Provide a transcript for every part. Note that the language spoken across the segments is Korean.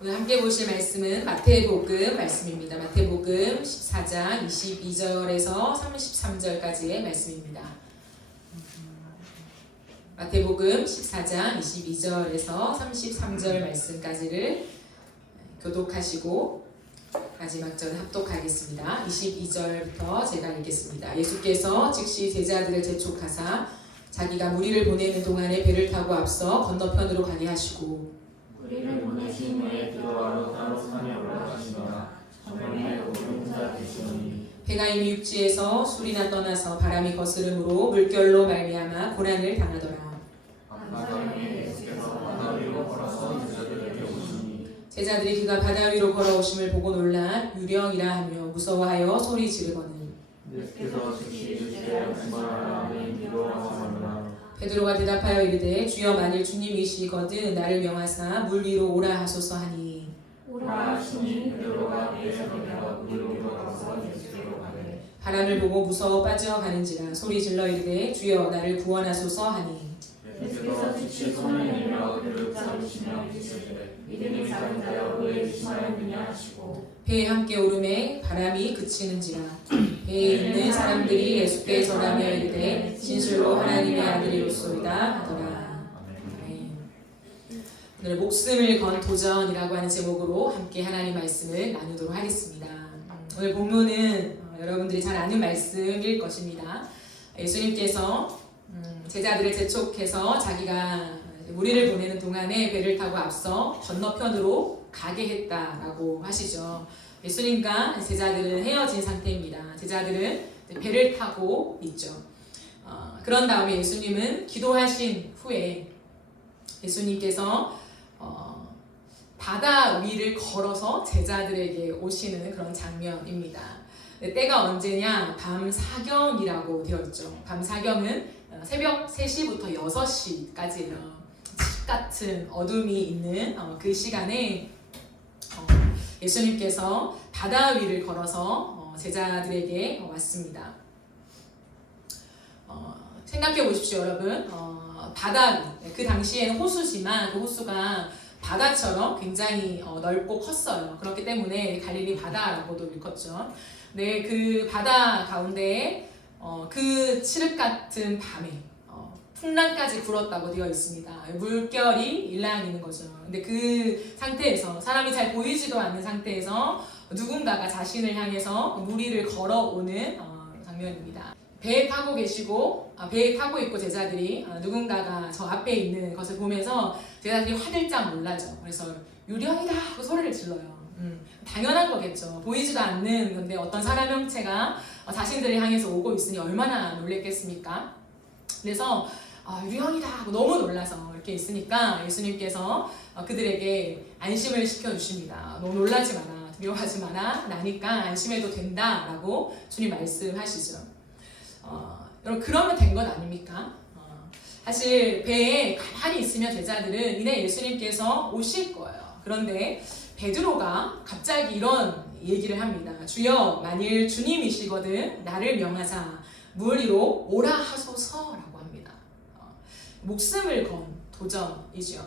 오늘 함께 보실 말씀은 마태복음 말씀입니다. 마태복음 14장 22절에서 33절까지의 말씀입니다. 마태복음 14장 22절에서 33절 말씀까지를 교독하시고 마지막 절을 합독하겠습니다. 22절부터 제가 읽겠습니다. 예수께서 즉시 제자들을 재촉하사 자기가 무리를 보내는 동안에 배를 타고 앞서 건너편으로 가게 하시고 우리를 보내신 후에 기도하러 따로 산에 올라가시더라. 저번에 혼자 계시더니 배가 이미 육지에서 술이나 떠나서 바람이 거스름으로 물결로 말미암아 고난을 당하더라. 바다에 예수께서 바다 위로 걸어서 제자들에게 오시니 제자들이 그가 바다 위로 걸어오심을 보고 놀라 유령이라 하며 무서워하여 소리 지르거늘 예수께서 즉시 주께 말씀하라 하니 기도하시느라. 베드로가 대답하여 이르되 주여 만일 주님이시거든 나를 명하사 물 위로 오라 하소서 하니 오라 하시니 베드로가 배에서 내려 물 위로 걸어서 예수께로 가되 바람을 보고 무서워 빠져가는지라 소리 질러 이르되 주여 나를 구원하소서 하니 예수께서 즉시 손을 내밀어 그를 잡으시며 이르시되 믿음이 작은 자여 왜 의심하였느냐 하시고 배에 함께 오름에 바람이 그치는지라 배에 있는 사람들이 예수께 전하며 이르되 진실로 하나님의 아들이로소이다 하더라. 아멘. 오늘 목숨을 건 도전이라고 하는 제목으로 함께 하나님 말씀을 나누도록 하겠습니다. 오늘 본문은 여러분들이 잘 아는 말씀일 것입니다. 예수님께서 제자들을 재촉해서 자기가 무리를 보내는 동안에 배를 타고 앞서 건너편으로 가게 했다라고 하시죠. 예수님과 제자들은 헤어진 상태입니다. 제자들은 배를 타고 있죠. 그런 다음에 예수님은 기도하신 후에 예수님께서 바다 위를 걸어서 제자들에게 오시는 그런 장면입니다. 때가 언제냐? 밤 사경이라고 되어 있죠. 밤 사경은 새벽 3시부터 6시까지예요. 집 같은 어둠이 있는 그 시간에 예수님께서 바다 위를 걸어서 제자들에게 왔습니다. 생각해 보십시오, 여러분. 바다 위, 그 당시에는 호수지만 그 호수가 바다처럼 굉장히 넓고 컸어요. 그렇기 때문에 갈릴리 바다라고도 일컫죠. 네, 그 바다 가운데에 그 칠흑 같은 밤에 풍랑까지 불었다고 되어 있습니다. 물결이 일랑이는 거죠. 근데 그 상태에서 사람이 잘 보이지도 않는 상태에서 누군가가 자신을 향해서 무리를 걸어오는 장면입니다. 배에 타고 계시고 배에 타고 있고 제자들이 누군가가 저 앞에 있는 것을 보면서 제자들이 화들짝 놀라죠. 그래서 유령이다 하고 소리를 질러요. 당연한 거겠죠. 보이지도 않는 건데 어떤 사람 형체가 자신들을 향해서 오고 있으니 얼마나 놀랬겠습니까? 그래서 유령이다 하고 너무 놀라서 이렇게 있으니까 예수님께서 그들에게 안심을 시켜주십니다. 너무 놀라지 마라, 두려워하지 마라, 나니까 안심해도 된다라고 주님 말씀하시죠. 여러분 그러면 된 것 아닙니까? 사실 배에 가만히 있으면 제자들은 이내 예수님께서 오실 거예요. 그런데 베드로가 갑자기 이런 얘기를 합니다. 주여 만일 주님이시거든 나를 명하사 물 위로 오라 하소서라고 합니다. 목숨을 건 도전이죠.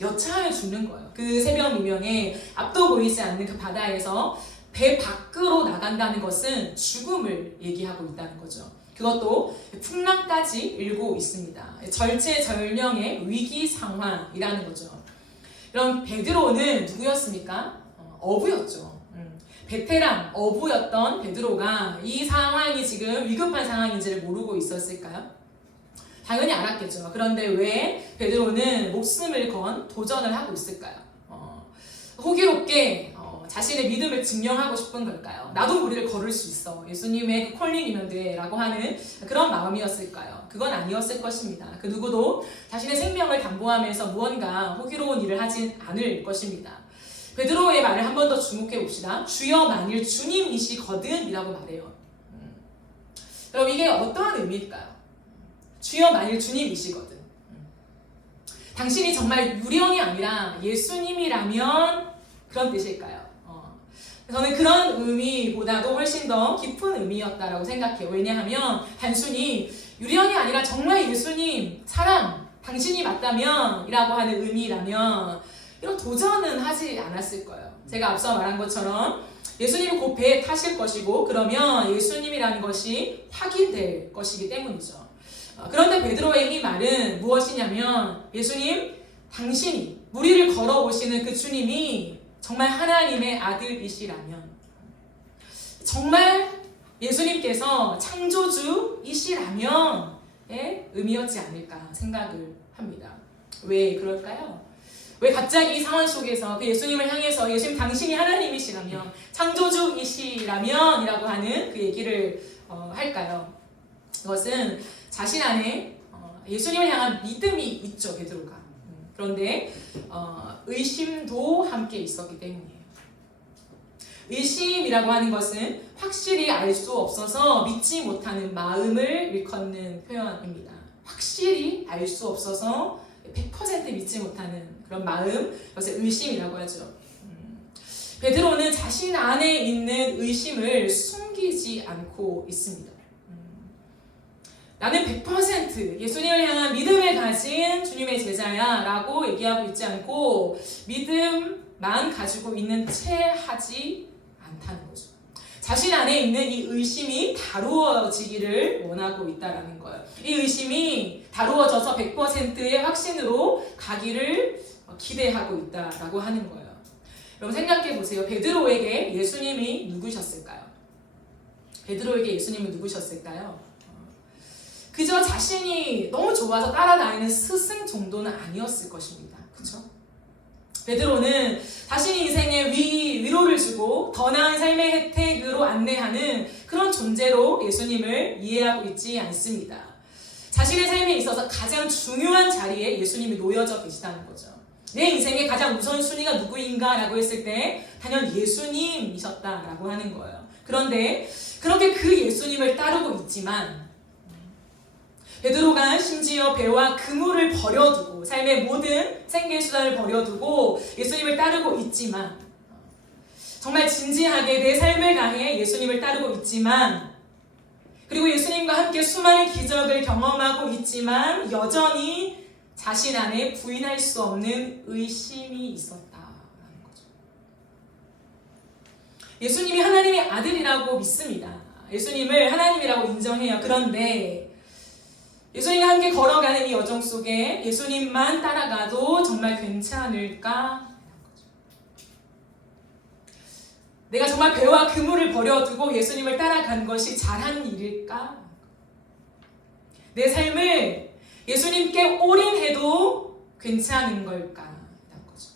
여차하여 죽는 거예요. 그 새벽 미명에 앞도 보이지 않는 그 바다에서 배 밖으로 나간다는 것은 죽음을 얘기하고 있다는 거죠. 그것도 풍랑까지 일고 있습니다. 절체절명의 위기 상황이라는 거죠. 그럼 베드로는 누구였습니까? 어부였죠. 베테랑 어부였던 베드로가 이 상황이 지금 위급한 상황인지를 모르고 있었을까요? 당연히 알았겠죠. 그런데 왜 베드로는 목숨을 건 도전을 하고 있을까요? 호기롭게 자신의 믿음을 증명하고 싶은 걸까요? 나도 무리를 걸을 수 있어. 예수님의 그 콜링이면 돼. 라고 하는 그런 마음이었을까요? 그건 아니었을 것입니다. 그 누구도 자신의 생명을 담보하면서 무언가 호기로운 일을 하진 않을 것입니다. 베드로의 말을 한 번 더 주목해 봅시다. 주여 만일 주님이시거든 이라고 말해요. 여러분 이게 어떠한 의미일까요? 주여 만일 주님이시거든. 당신이 정말 유령이 아니라 예수님이라면 그런 뜻일까요? 저는 그런 의미보다도 훨씬 더 깊은 의미였다라고 생각해요. 왜냐하면 단순히 유령이 아니라 정말 예수님, 사람, 당신이 맞다면 이라고 하는 의미라면 이런 도전은 하지 않았을 거예요. 제가 앞서 말한 것처럼 예수님이 곧 배에 타실 것이고 그러면 예수님이라는 것이 확인될 것이기 때문이죠. 그런데 베드로의 이 말은 무엇이냐면 예수님, 당신이 무리를 걸어오시는 그 주님이 정말 하나님의 아들이시라면, 정말 예수님께서 창조주이시라면 의미였지 않을까 생각을 합니다. 왜 그럴까요? 왜 갑자기 이 상황 속에서 그 예수님을 향해서 예수님 당신이 하나님이시라면, 창조주이시라면 이라고 하는 그 얘기를 할까요? 그것은 자신 안에 예수님을 향한 믿음이 있죠, 베드로가. 그런데 의심도 함께 있었기 때문이에요. 의심이라고 하는 것은 확실히 알 수 없어서 믿지 못하는 마음을 일컫는 표현입니다. 확실히 알 수 없어서 100% 믿지 못하는 그런 마음, 그것을 의심이라고 하죠. 베드로는 자신 안에 있는 의심을 숨기지 않고 있습니다. 나는 100% 예수님을 향한 믿음을 가진 주님의 제자야 라고 얘기하고 있지 않고 믿음만 가지고 있는 채 하지 않다는 거죠. 자신 안에 있는 이 의심이 다루어지기를 원하고 있다는 거예요. 이 의심이 다루어져서 100%의 확신으로 가기를 기대하고 있다라고 하는 거예요. 여러분 생각해 보세요. 베드로에게 예수님이 누구셨을까요? 베드로에게 예수님은 누구셨을까요? 그저 자신이 너무 좋아서 따라다니는 스승 정도는 아니었을 것입니다. 그렇죠? 베드로는 자신의 인생에 위로를 주고 더 나은 삶의 혜택으로 안내하는 그런 존재로 예수님을 이해하고 있지 않습니다. 자신의 삶에 있어서 가장 중요한 자리에 예수님이 놓여져 계시다는 거죠. 내 인생의 가장 우선순위가 누구인가 라고 했을 때 단연 예수님이셨다라고 하는 거예요. 그런데 그렇게 그 예수님을 따르고 있지만 베드로가 심지어 배와 그물을 버려두고 삶의 모든 생계수단을 버려두고 예수님을 따르고 있지만, 정말 진지하게 내 삶을 다해 예수님을 따르고 있지만, 그리고 예수님과 함께 수많은 기적을 경험하고 있지만 여전히 자신 안에 부인할 수 없는 의심이 있었다라는 거죠. 예수님이 하나님의 아들이라고 믿습니다. 예수님을 하나님이라고 인정해요. 그런데 예수님과 함께 걸어가는 이 여정 속에 예수님만 따라가도 정말 괜찮을까? 내가 정말 배와 그물을 버려두고 예수님을 따라간 것이 잘한 일일까? 내 삶을 예수님께 올인해도 괜찮은 걸까? 라는 거죠.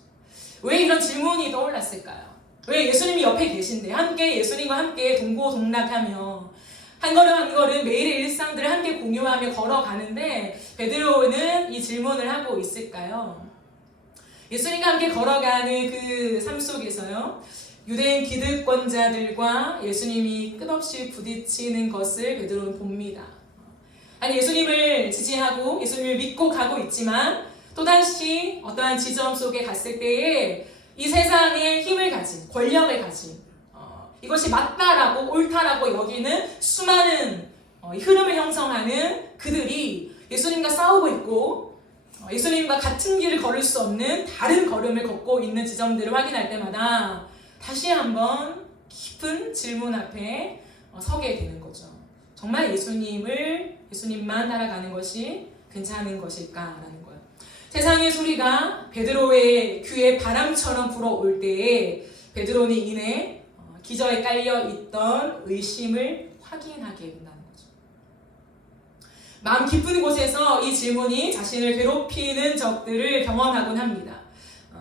왜 이런 질문이 떠올랐을까요? 왜 예수님이 옆에 계신데 함께 예수님과 함께 동고동락하며 한 걸음 한 걸음 매일의 일상들을 함께 공유하며 걸어가는데 베드로는 이 질문을 하고 있을까요? 예수님과 함께 걸어가는 그 삶 속에서요, 유대인 기득권자들과 예수님이 끝없이 부딪히는 것을 베드로는 봅니다. 아니, 예수님을 지지하고 예수님을 믿고 가고 있지만 또다시 어떠한 지점 속에 갔을 때에 이 세상의 힘을 가진, 권력을 가진, 이것이 맞다라고 옳다라고 여기는 수많은 흐름을 형성하는 그들이 예수님과 싸우고 있고 예수님과 같은 길을 걸을 수 없는 다른 걸음을 걷고 있는 지점들을 확인할 때마다 다시 한번 깊은 질문 앞에 서게 되는 거죠. 정말 예수님만 따라가는 것이 괜찮은 것일까라는 거예요. 세상의 소리가 베드로의 귀에 바람처럼 불어올 때에 베드로는 이내 기저에 깔려있던 의심을 확인하게 된다는 거죠. 마음 깊은 곳에서 이 질문이 자신을 괴롭히는 적들을 경험하곤 합니다.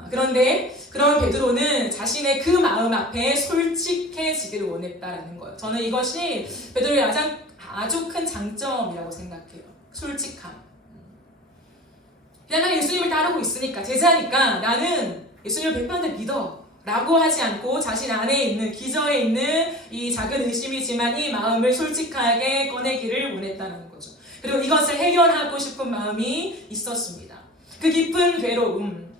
그런데 그런 베드로는 자신의 그 마음 앞에 솔직해지기를 원했다라는 거예요. 저는 이것이 베드로의 아주 큰 장점이라고 생각해요. 솔직함. 그냥 나는 예수님을 따르고 있으니까, 제자니까 나는 예수님을 100% 믿어 라고 하지 않고 자신 안에 있는, 기저에 있는 이 작은 의심이지만 이 마음을 솔직하게 꺼내기를 원했다는 거죠. 그리고 이것을 해결하고 싶은 마음이 있었습니다. 그 깊은 괴로움,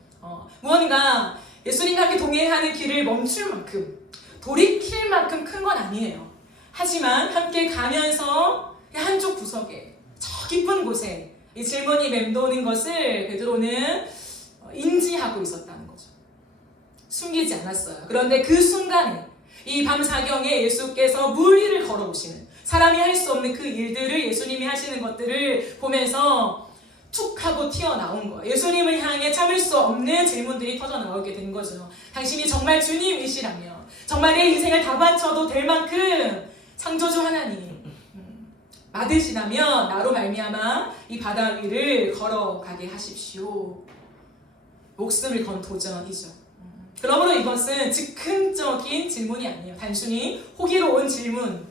무언가 예수님과 함께 동행하는 길을 멈출 만큼, 돌이킬 만큼 큰 건 아니에요. 하지만 함께 가면서 한쪽 구석에, 저 깊은 곳에 이 질문이 맴도는 것을 베드로는 인지하고 있었다는 거죠. 숨기지 않았어요. 그런데 그 순간에 이 밤사경에 예수께서 물 위를 걸어오시는, 사람이 할 수 없는 그 일들을 예수님이 하시는 것들을 보면서 툭 하고 튀어나온 거예요. 예수님을 향해 참을 수 없는 질문들이 터져나오게 된 거죠. 당신이 정말 주님이시라며, 정말 내 인생을 다 바쳐도 될 만큼 창조주 하나님 맞으시다면 나로 말미암아 이 바다 위를 걸어가게 하십시오. 목숨을 건 도전이죠. 그러므로 이것은 즉흥적인 질문이 아니에요. 단순히 호기로운 질문,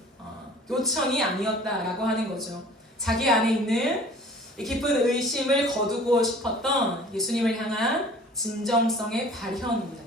요청이 아니었다라고 하는 거죠. 자기 안에 있는 이 깊은 의심을 거두고 싶었던 예수님을 향한 진정성의 발현입니다.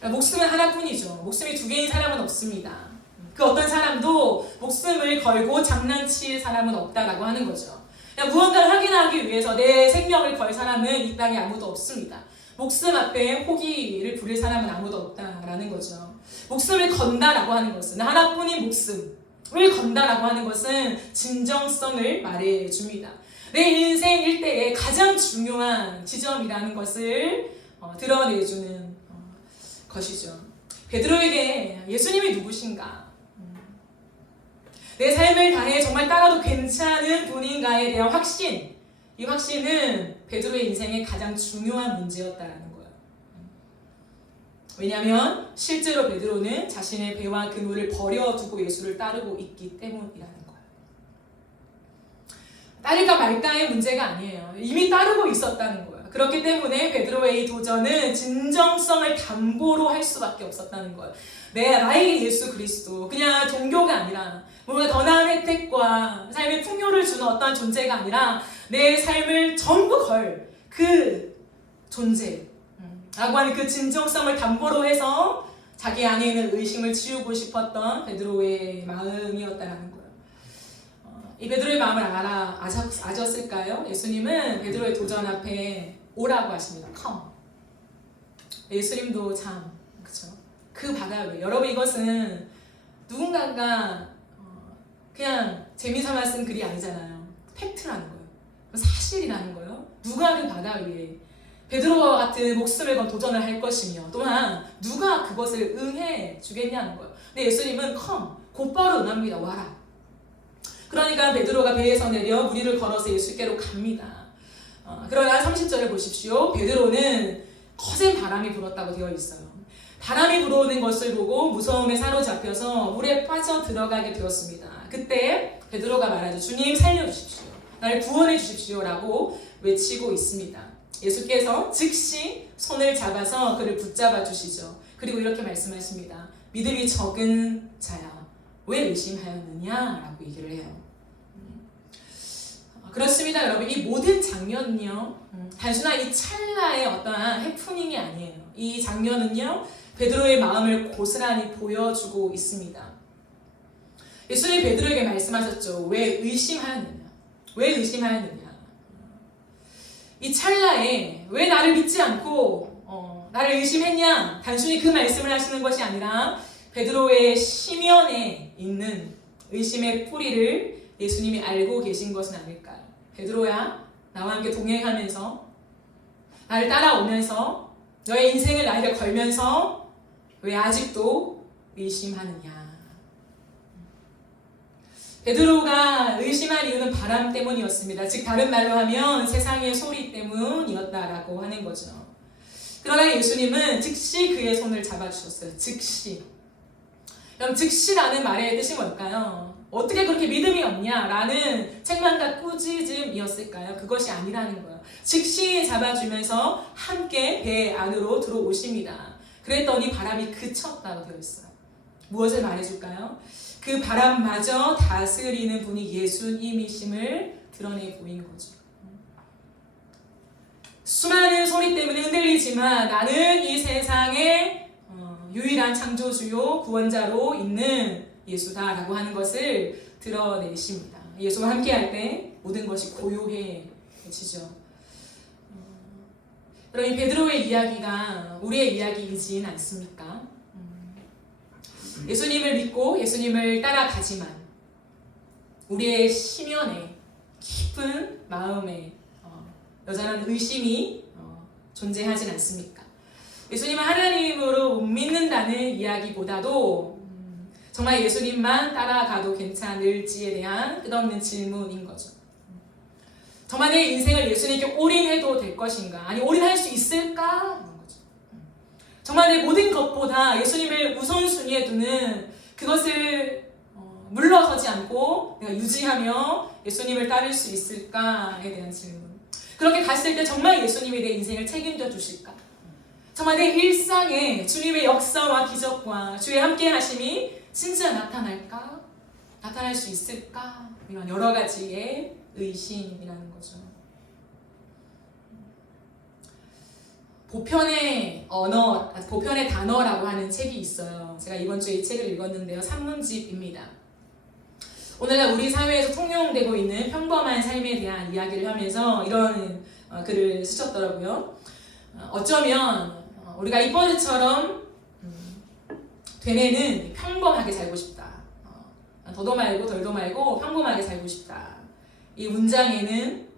발현. 목숨은 하나뿐이죠. 목숨이 두 개인 사람은 없습니다. 그 어떤 사람도 목숨을 걸고 장난칠 사람은 없다라고 하는 거죠. 무언가를 확인하기 위해서 내 생명을 걸 사람은 이 땅에 아무도 없습니다. 목숨 앞에 호기를 부릴 사람은 아무도 없다라는 거죠. 목숨을 건다라고 하는 것은, 하나뿐인 목숨을 건다라고 하는 것은 진정성을 말해줍니다. 내 인생 일대의 가장 중요한 지점이라는 것을 드러내주는 것이죠. 베드로에게 예수님이 누구신가? 내 삶을 다해 정말 따라도 괜찮은 분인가에 대한 확신, 이 확신은 베드로의 인생의 가장 중요한 문제였다라는 거예요. 왜냐하면 실제로 베드로는 자신의 배와 그물을 버려두고 예수를 따르고 있기 때문이라는 거예요. 따를까 말까의 문제가 아니에요. 이미 따르고 있었다는 거예요. 그렇기 때문에 베드로의 이 도전은 진정성을 담보로 할 수밖에 없었다는 거예요. 나에게 예수 그리스도, 그냥 종교가 아니라 뭔가 더 나은 혜택과 삶의 풍요를 주는 어떤 존재가 아니라 내 삶을 전부 걸 그 존재 라고 하는 그 진정성을 담보로 해서 자기 안에 있는 의심을 지우고 싶었던 베드로의 마음이었다는 거예요. 이 베드로의 마음을 아셨을까요? 예수님은 베드로의 도전 앞에 오라고 하십니다. Come. 예수님도 참, 그쵸? 그 바다 위에. 여러분, 이것은 누군가가 그냥 재미삼아 쓴 글이 아니잖아요. 팩트라는 거예요. 사실이라는 거예요. 누가 그 바다 위에 베드로와 같은 목숨을 건 도전을 할 것이며, 또한 누가 그것을 응해 주겠냐는 거예요. 근데 예수님은 come, 곧바로 응합니다. 와라. 그러니까 베드로가 배에서 내려 물 위를 걸어서 예수께로 갑니다. 그러나 30절을 보십시오. 베드로는 거센 바람이 불었다고 되어 있어요. 바람이 불어오는 것을 보고 무서움에 사로잡혀서 물에 빠져 들어가게 되었습니다. 그때 베드로가 말하죠. 주님 살려주십시오. 나를 구원해 주십시오. 라고 외치고 있습니다. 예수께서 즉시 손을 잡아서 그를 붙잡아 주시죠. 그리고 이렇게 말씀하십니다. 믿음이 적은 자야, 왜 의심하였느냐? 라고 얘기를 해요. 그렇습니다, 여러분. 이 모든 장면은요, 단순한 이 찰나의 어떠한 해프닝이 아니에요. 이 장면은요, 베드로의 마음을 고스란히 보여주고 있습니다. 예수님이 베드로에게 말씀하셨죠. 왜 의심하였느냐? 왜 의심하였느냐? 이 찰나에 왜 나를 믿지 않고 나를 의심했냐? 단순히 그 말씀을 하시는 것이 아니라 베드로의 심연에 있는 의심의 뿌리를 예수님이 알고 계신 것은 아닐까요? 베드로야, 나와 함께 동행하면서 나를 따라오면서 너의 인생을 나에게 걸면서 왜 아직도 의심하느냐? 베드로가 의심한 이유는 바람 때문이었습니다. 즉 다른 말로 하면 세상의 소리 때문이었다라고 하는 거죠. 그러나 예수님은 즉시 그의 손을 잡아주셨어요. 즉시. 그럼 즉시라는 말의 뜻이 뭘까요? 어떻게 그렇게 믿음이 없냐라는 책망과 꾸짖음이었을까요? 그것이 아니라는 거예요. 즉시 잡아주면서 함께 배 안으로 들어오십니다. 그랬더니 바람이 그쳤다고 되어 있어요. 무엇을 말해줄까요? 그 바람마저 다스리는 분이 예수님이심을 드러내 보인 거죠. 수많은 소리 때문에 흔들리지만 나는 이 세상의 유일한 창조주요 구원자로 있는 예수다라고 하는 것을 드러내십니다. 예수와 함께할 때 모든 것이 고요해지죠. 그럼 이 베드로의 이야기가 우리의 이야기이진 않습니까? 예수님을 믿고 예수님을 따라가지만 우리의 심연에 깊은 마음에 여전한 의심이 존재하진 않습니까? 예수님을 하나님으로 못 믿는다는 이야기보다도 정말 예수님만 따라가도 괜찮을지에 대한 끝없는 질문인 거죠. 정말 내 인생을 예수님께 올인해도 될 것인가? 아니 올인할 수 있을까? 이런 거죠. 정말 내 모든 것보다 예수님을 우선순위에 두는 그것을 물러서지 않고 내가 유지하며 예수님을 따를 수 있을까에 대한 질문. 그렇게 갔을 때 정말 예수님이 내 인생을 책임져 주실까? 정말 내 일상에 주님의 역사와 기적과 주의 함께 하심이 진짜 나타날까? 나타날 수 있을까? 이런 여러 가지의 의심이라는 거죠. 보편의 언어, 보편의 단어라고 하는 책이 있어요. 제가 이번 주에 이 책을 읽었는데요. 산문집입니다. 오늘날 우리 사회에서 통용되고 있는 평범한 삶에 대한 이야기를 하면서 이런 글을 쓰셨더라고요. 어쩌면 우리가 이 버릇처럼 되뇌는 평범하게 살고 싶다. 더도 말고 덜도 말고 평범하게 살고 싶다. 이 문장에는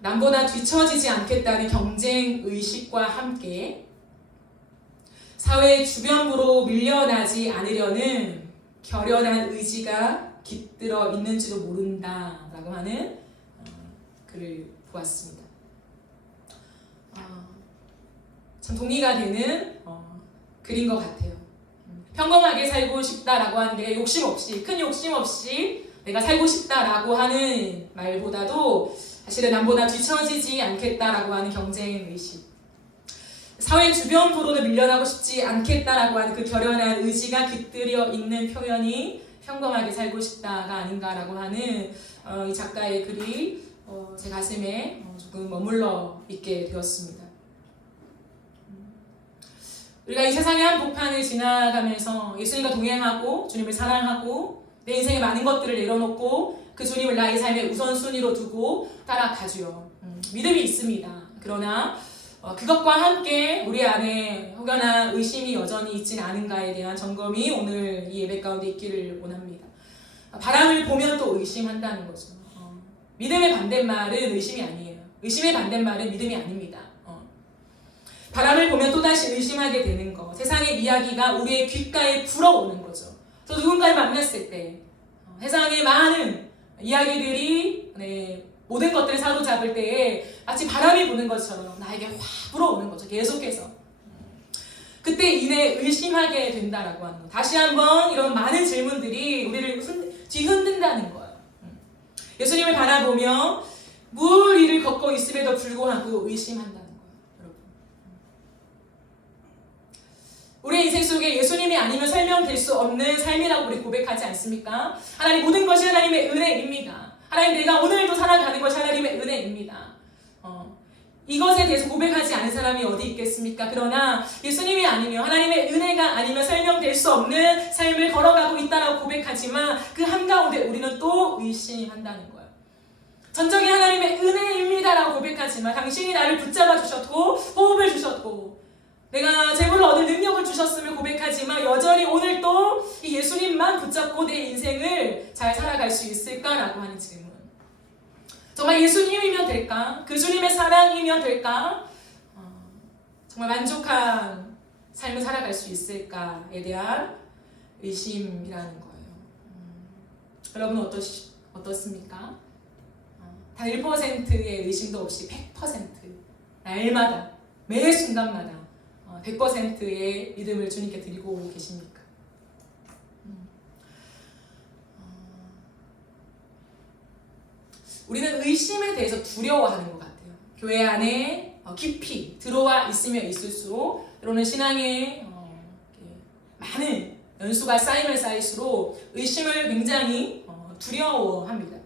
남보다 뒤처지지 않겠다는 경쟁 의식과 함께 사회의 주변부로 밀려나지 않으려는 결연한 의지가 깃들어 있는지도 모른다라고 하는 글을 보았습니다. 참 동의가 되는 글인 것 같아요. 평범하게 살고 싶다라고 하는 게 욕심 없이, 큰 욕심 없이 내가 살고 싶다라고 하는 말보다도 사실은 남보다 뒤처지지 않겠다라고 하는 경쟁 의식, 사회 주변부로는 밀려나고 싶지 않겠다라고 하는 그 결연한 의지가 깃들여 있는 표현이 평범하게 살고 싶다가 아닌가라고 하는 이 작가의 글이 제 가슴에 조금 머물러 있게 되었습니다. 우리가 이 세상의 한복판을 지나가면서 예수님과 동행하고 주님을 사랑하고 내 인생의 많은 것들을 내려놓고 그 주님을 나의 삶의 우선순위로 두고 따라가죠. 믿음이 있습니다. 그러나 그것과 함께 우리 안에 혹여나 의심이 여전히 있지는 않은가에 대한 점검이 오늘 이 예배 가운데 있기를 원합니다. 바람을 보면 또 의심한다는 거죠. 믿음의 반대말은 의심이 아니에요. 의심의 반대말은 믿음이 아닙니다. 바람을 보면 또다시 의심하게 되는 거, 세상의 이야기가 우리의 귓가에 불어오는 거죠. 또 누군가를 만났을 때 세상의 많은 이야기들이 모든 것들을 사로잡을 때에 마치 바람이 부는 것처럼 나에게 확 불어오는 거죠. 계속해서. 그때 이내 의심하게 된다라고 하는 거. 다시 한번 이런 많은 질문들이 우리를 뒤흔든다는 거예요. 예수님을 바라보며 물 위를 걷고 있음에도 불구하고 의심한다는 거예요. 여러분. 우리의 인생 속에 예수님이 아니면 설명될 수 없는 삶이라고 우리 고백하지 않습니까? 하나님 모든 것이 하나님의 은혜입니다. 하나님 내가 오늘도 살아가는 것이 하나님의 은혜입니다. 이것에 대해서 고백하지 않은 사람이 어디 있겠습니까? 그러나 예수님이 아니면 하나님의 은혜가 아니면 설명될 수 없는 삶을 걸어가고 있다라고 고백하지만 그 한가운데 우리는 또 의심한다는 거예요. 전적인 하나님의 은혜입니다라고 고백하지만 당신이 나를 붙잡아 주셨고 호흡을 주셨고 내가 재물을 얻을 능력을 주셨음을 고백하지만 여전히 오늘 또 이 예수님만 붙잡고 내 인생을 잘 살아갈 수 있을까라고 하는 질문. 정말 예수님이면 될까? 그 주님의 사랑이면 될까? 정말 만족한 삶을 살아갈 수 있을까에 대한 의심이라는 거예요. 여러분 어떻습니까? 단 1%의 의심도 없이 100% 날마다 매 순간마다 100%의 믿음을 주님께 드리고 계십니까? 우리는 의심에 대해서 두려워하는 것 같아요. 교회 안에 깊이 들어와 있으면 있을수록 때로는 신앙에 많은 연수가 쌓이면 쌓일수록 의심을 굉장히 두려워합니다.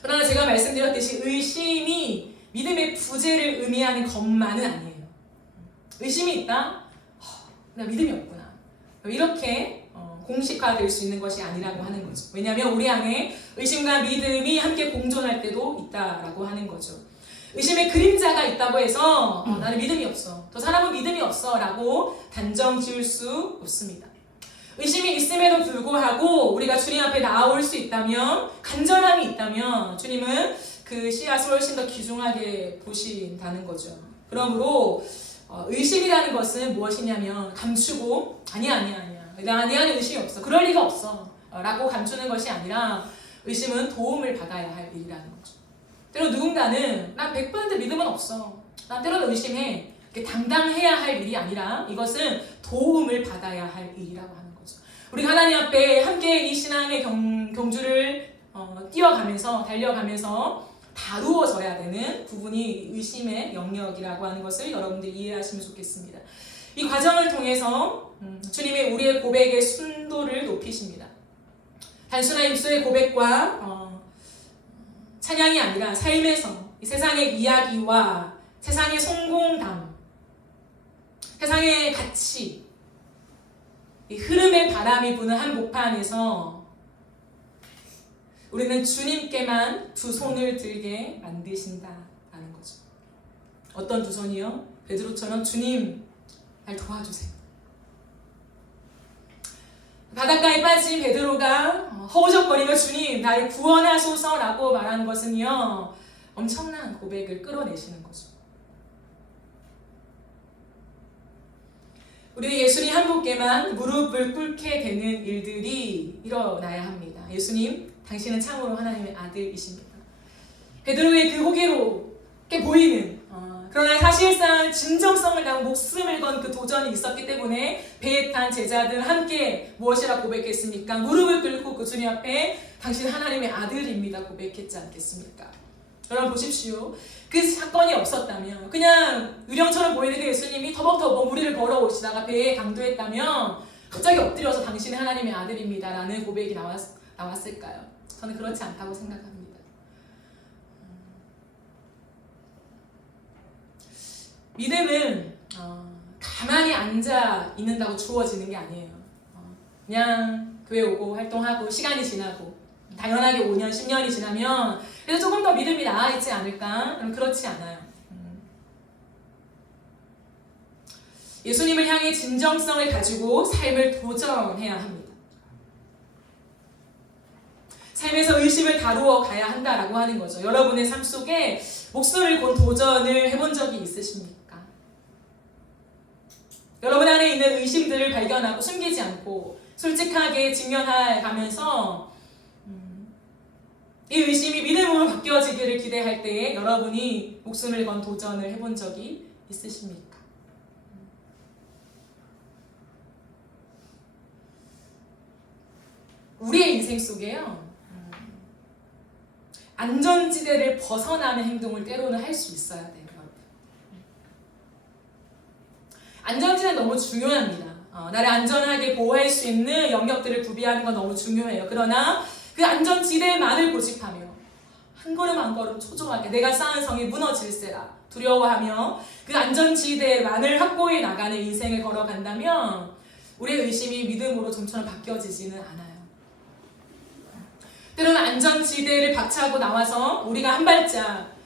그러나 제가 말씀드렸듯이 의심이 믿음의 부재를 의미하는 것만은 아니에요. 의심이 있다? 나 믿음이 없구나. 이렇게 공식화될 수 있는 것이 아니라고 하는 거죠. 왜냐하면 우리 안에 의심과 믿음이 함께 공존할 때도 있다라고 하는 거죠. 의심의 그림자가 있다고 해서 나는 믿음이 없어, 저 사람은 믿음이 없어 라고 단정 지을 수 없습니다. 의심이 있음에도 불구하고 우리가 주님 앞에 나올 수 있다면, 간절함이 있다면 주님은 그 씨앗을 훨씬 더 귀중하게 보신다는 거죠. 그러므로 의심이라는 것은 무엇이냐면 감추고 아니야 나 내 안에 의심이 없어 그럴 리가 없어 라고 감추는 것이 아니라 의심은 도움을 받아야 할 일이라는 거죠. 때로 누군가는 난 100% 믿음은 없어 난 때로는 의심해 당당해야 할 일이 아니라 이것은 도움을 받아야 할 일이라고 하는 거죠. 우리 하나님 앞에 함께 이 신앙의 경주를 뛰어가면서 달려가면서 다루어져야 되는 부분이 의심의 영역이라고 하는 것을 여러분들이 이해하시면 좋겠습니다. 이 과정을 통해서 주님이 우리의 고백의 순도를 높이십니다. 단순한 입술의 고백과 찬양이 아니라 삶에서 이 세상의 이야기와 세상의 성공담, 세상의 가치, 이 흐름의 바람이 부는 한 목판에서 우리는 주님께만 두 손을 들게 만드신다라는 거죠. 어떤 두 손이요? 베드로처럼 주님, 날 도와주세요. 바닷가에 빠진 베드로가 허우적거리며 주님, 날 구원하소서라고 말하는 것은요, 엄청난 고백을 끌어내시는 거죠. 우리 예수님 한 분께만 무릎을 꿇게 되는 일들이 일어나야 합니다. 예수님, 당신은 참으로 하나님의 아들이십니다. 베드로의 그 호기롭게 보이는 그러나 사실상 진정성을 다한 목숨을 건 그 도전이 있었기 때문에 배에 탄 제자들 함께 무엇이라 고백했습니까? 무릎을 꿇고 그 주님 앞에 당신 하나님의 아들입니다 고백했지 않겠습니까? 여러분 보십시오. 그 사건이 없었다면 그냥 유령처럼 보이는 그 예수님이 터벅터벅 무리를 걸어오시다가 배에 강도했다면 갑자기 엎드려서 당신은 하나님의 아들입니다 라는 고백이 나왔을까요? 저는 그렇지 않다고 생각합니다. 믿음은 가만히 앉아 있는다고 주어지는 게 아니에요. 그냥 교회 오고 활동하고 시간이 지나고 당연하게 5년, 10년이 지나면 그래도 조금 더 믿음이 나아있지 않을까? 그렇지 않아요. 예수님을 향해 진정성을 가지고 삶을 도전해야 합니다. 삶에서 의심을 다루어 가야 한다라고 하는 거죠. 여러분의 삶 속에 목숨을 건 도전을 해본 적이 있으십니까? 여러분 안에 있는 의심들을 발견하고 숨기지 않고 솔직하게 직면해 가면서 이 의심이 믿음으로 바뀌어지기를 기대할 때에 여러분이 목숨을 건 도전을 해본 적이 있으십니까? 우리의 인생 속에요. 안전지대를 벗어나는 행동을 때로는 할 수 있어야 돼요. 안전지대는 너무 중요합니다. 나를 안전하게 보호할 수 있는 영역들을 구비하는 건 너무 중요해요. 그러나 그 안전지대만을 고집하며 한 걸음 한 걸음 초조하게 내가 쌓은 성이 무너질세라 두려워하며 그 안전지대만을 확보해 나가는 인생을 걸어간다면 우리의 의심이 믿음으로 좀처럼 바뀌어지지는 않아요. 때로는 안전지대를 박차고 나와서 우리가 한 발짝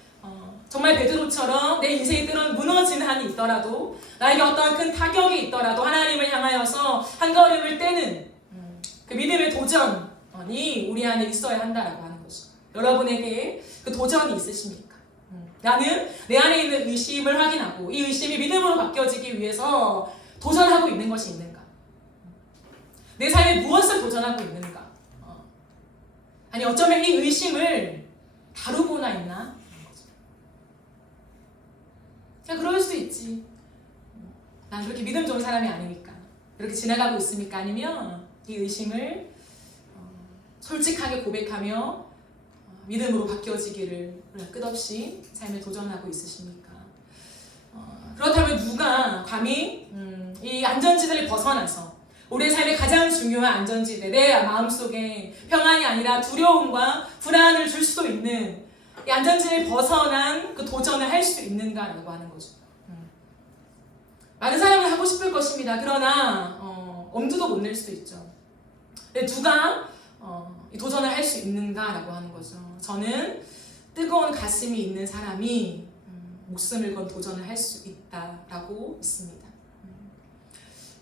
정말 베드로처럼 내 인생이 때로는 무너지는 한이 있더라도 나에게 어떤 큰 타격이 있더라도 하나님을 향하여서 한 걸음을 떼는 그 믿음의 도전이 우리 안에 있어야 한다라고 하는 거죠. 여러분에게 그 도전이 있으십니까? 나는 내 안에 있는 의심을 확인하고 이 의심이 믿음으로 바뀌어지기 위해서 도전하고 있는 것이 있는가? 내 삶에 무엇을 도전하고 있는가? 아니 어쩌면 이 의심을 다루고나 있나? 그냥 그럴 수도 있지. 난 그렇게 믿음 좋은 사람이 아니니까. 그렇게 지나가고 있으니까. 아니면 이 의심을 솔직하게 고백하며 믿음으로 바뀌어지기를 끝없이 삶에 도전하고 있으십니까? 그렇다면 누가 감히 이 안전지대를 벗어나서 우리의 삶의 가장 중요한 안전지대, 내 마음속에 평안이 아니라 두려움과 불안을 줄 수도 있는 이 안전지대를 벗어난 그 도전을 할 수 있는가라고 하는 거죠. 많은 사람은 하고 싶을 것입니다. 그러나 엄두도 못 낼 수도 있죠. 누가 이 도전을 할 수 있는가라고 하는 거죠. 저는 뜨거운 가슴이 있는 사람이 목숨을 건 도전을 할 수 있다라고 믿습니다.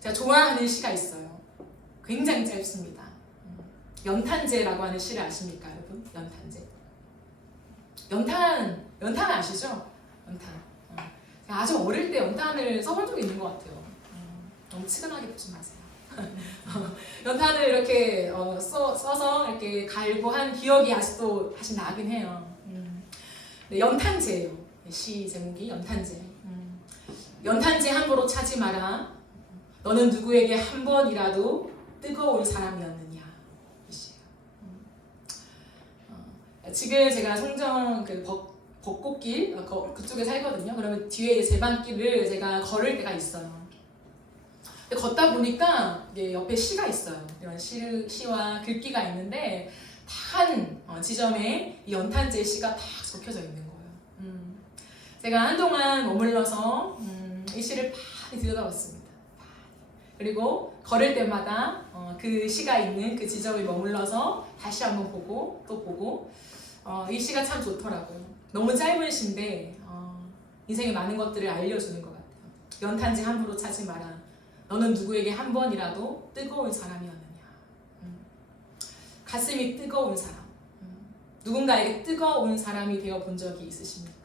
제가 좋아하는 시가 있어요. 굉장히 짧습니다. 연탄재라고 하는 시를 아십니까, 여러분? 연탄재. 연탄 아시죠? 연탄. 아주 어릴 때 연탄을 써본 적이 있는 것 같아요. 너무 측은하게 보지 마세요. 연탄을 이렇게 써서 이렇게 갈고 한 기억이 아직도 다시 나긴 해요. 네, 연탄재예요. 시 제목이 연탄재. 연탄재 함부로 차지 마라. 너는 누구에게 한 번이라도 뜨거운 사람이었느냐. 이 시예요. 지금 제가 송정 그 벚꽃길 그쪽에 살거든요. 그러면 뒤에 제반길을 제가 걸을 때가 있어요. 근데 걷다 보니까 옆에 시가 있어요. 이런 시와 글귀가 있는데 한 지점에 이 연탄재 시가 딱 적혀져 있는 거예요. 제가 한동안 머물러서 이 시를 많이 들여다봤습니다. 그리고 걸을 때마다 그 시가 있는 그 지점에 머물러서 다시 한번 보고 또 보고 이 시가 참 좋더라고요. 너무 짧은 시인데 인생의 많은 것들을 알려주는 것 같아요. 연탄재 함부로 차지 마라. 너는 누구에게 한 번이라도 뜨거운 사람이었느냐. 가슴이 뜨거운 사람. 누군가에게 뜨거운 사람이 되어 본 적이 있으십니까?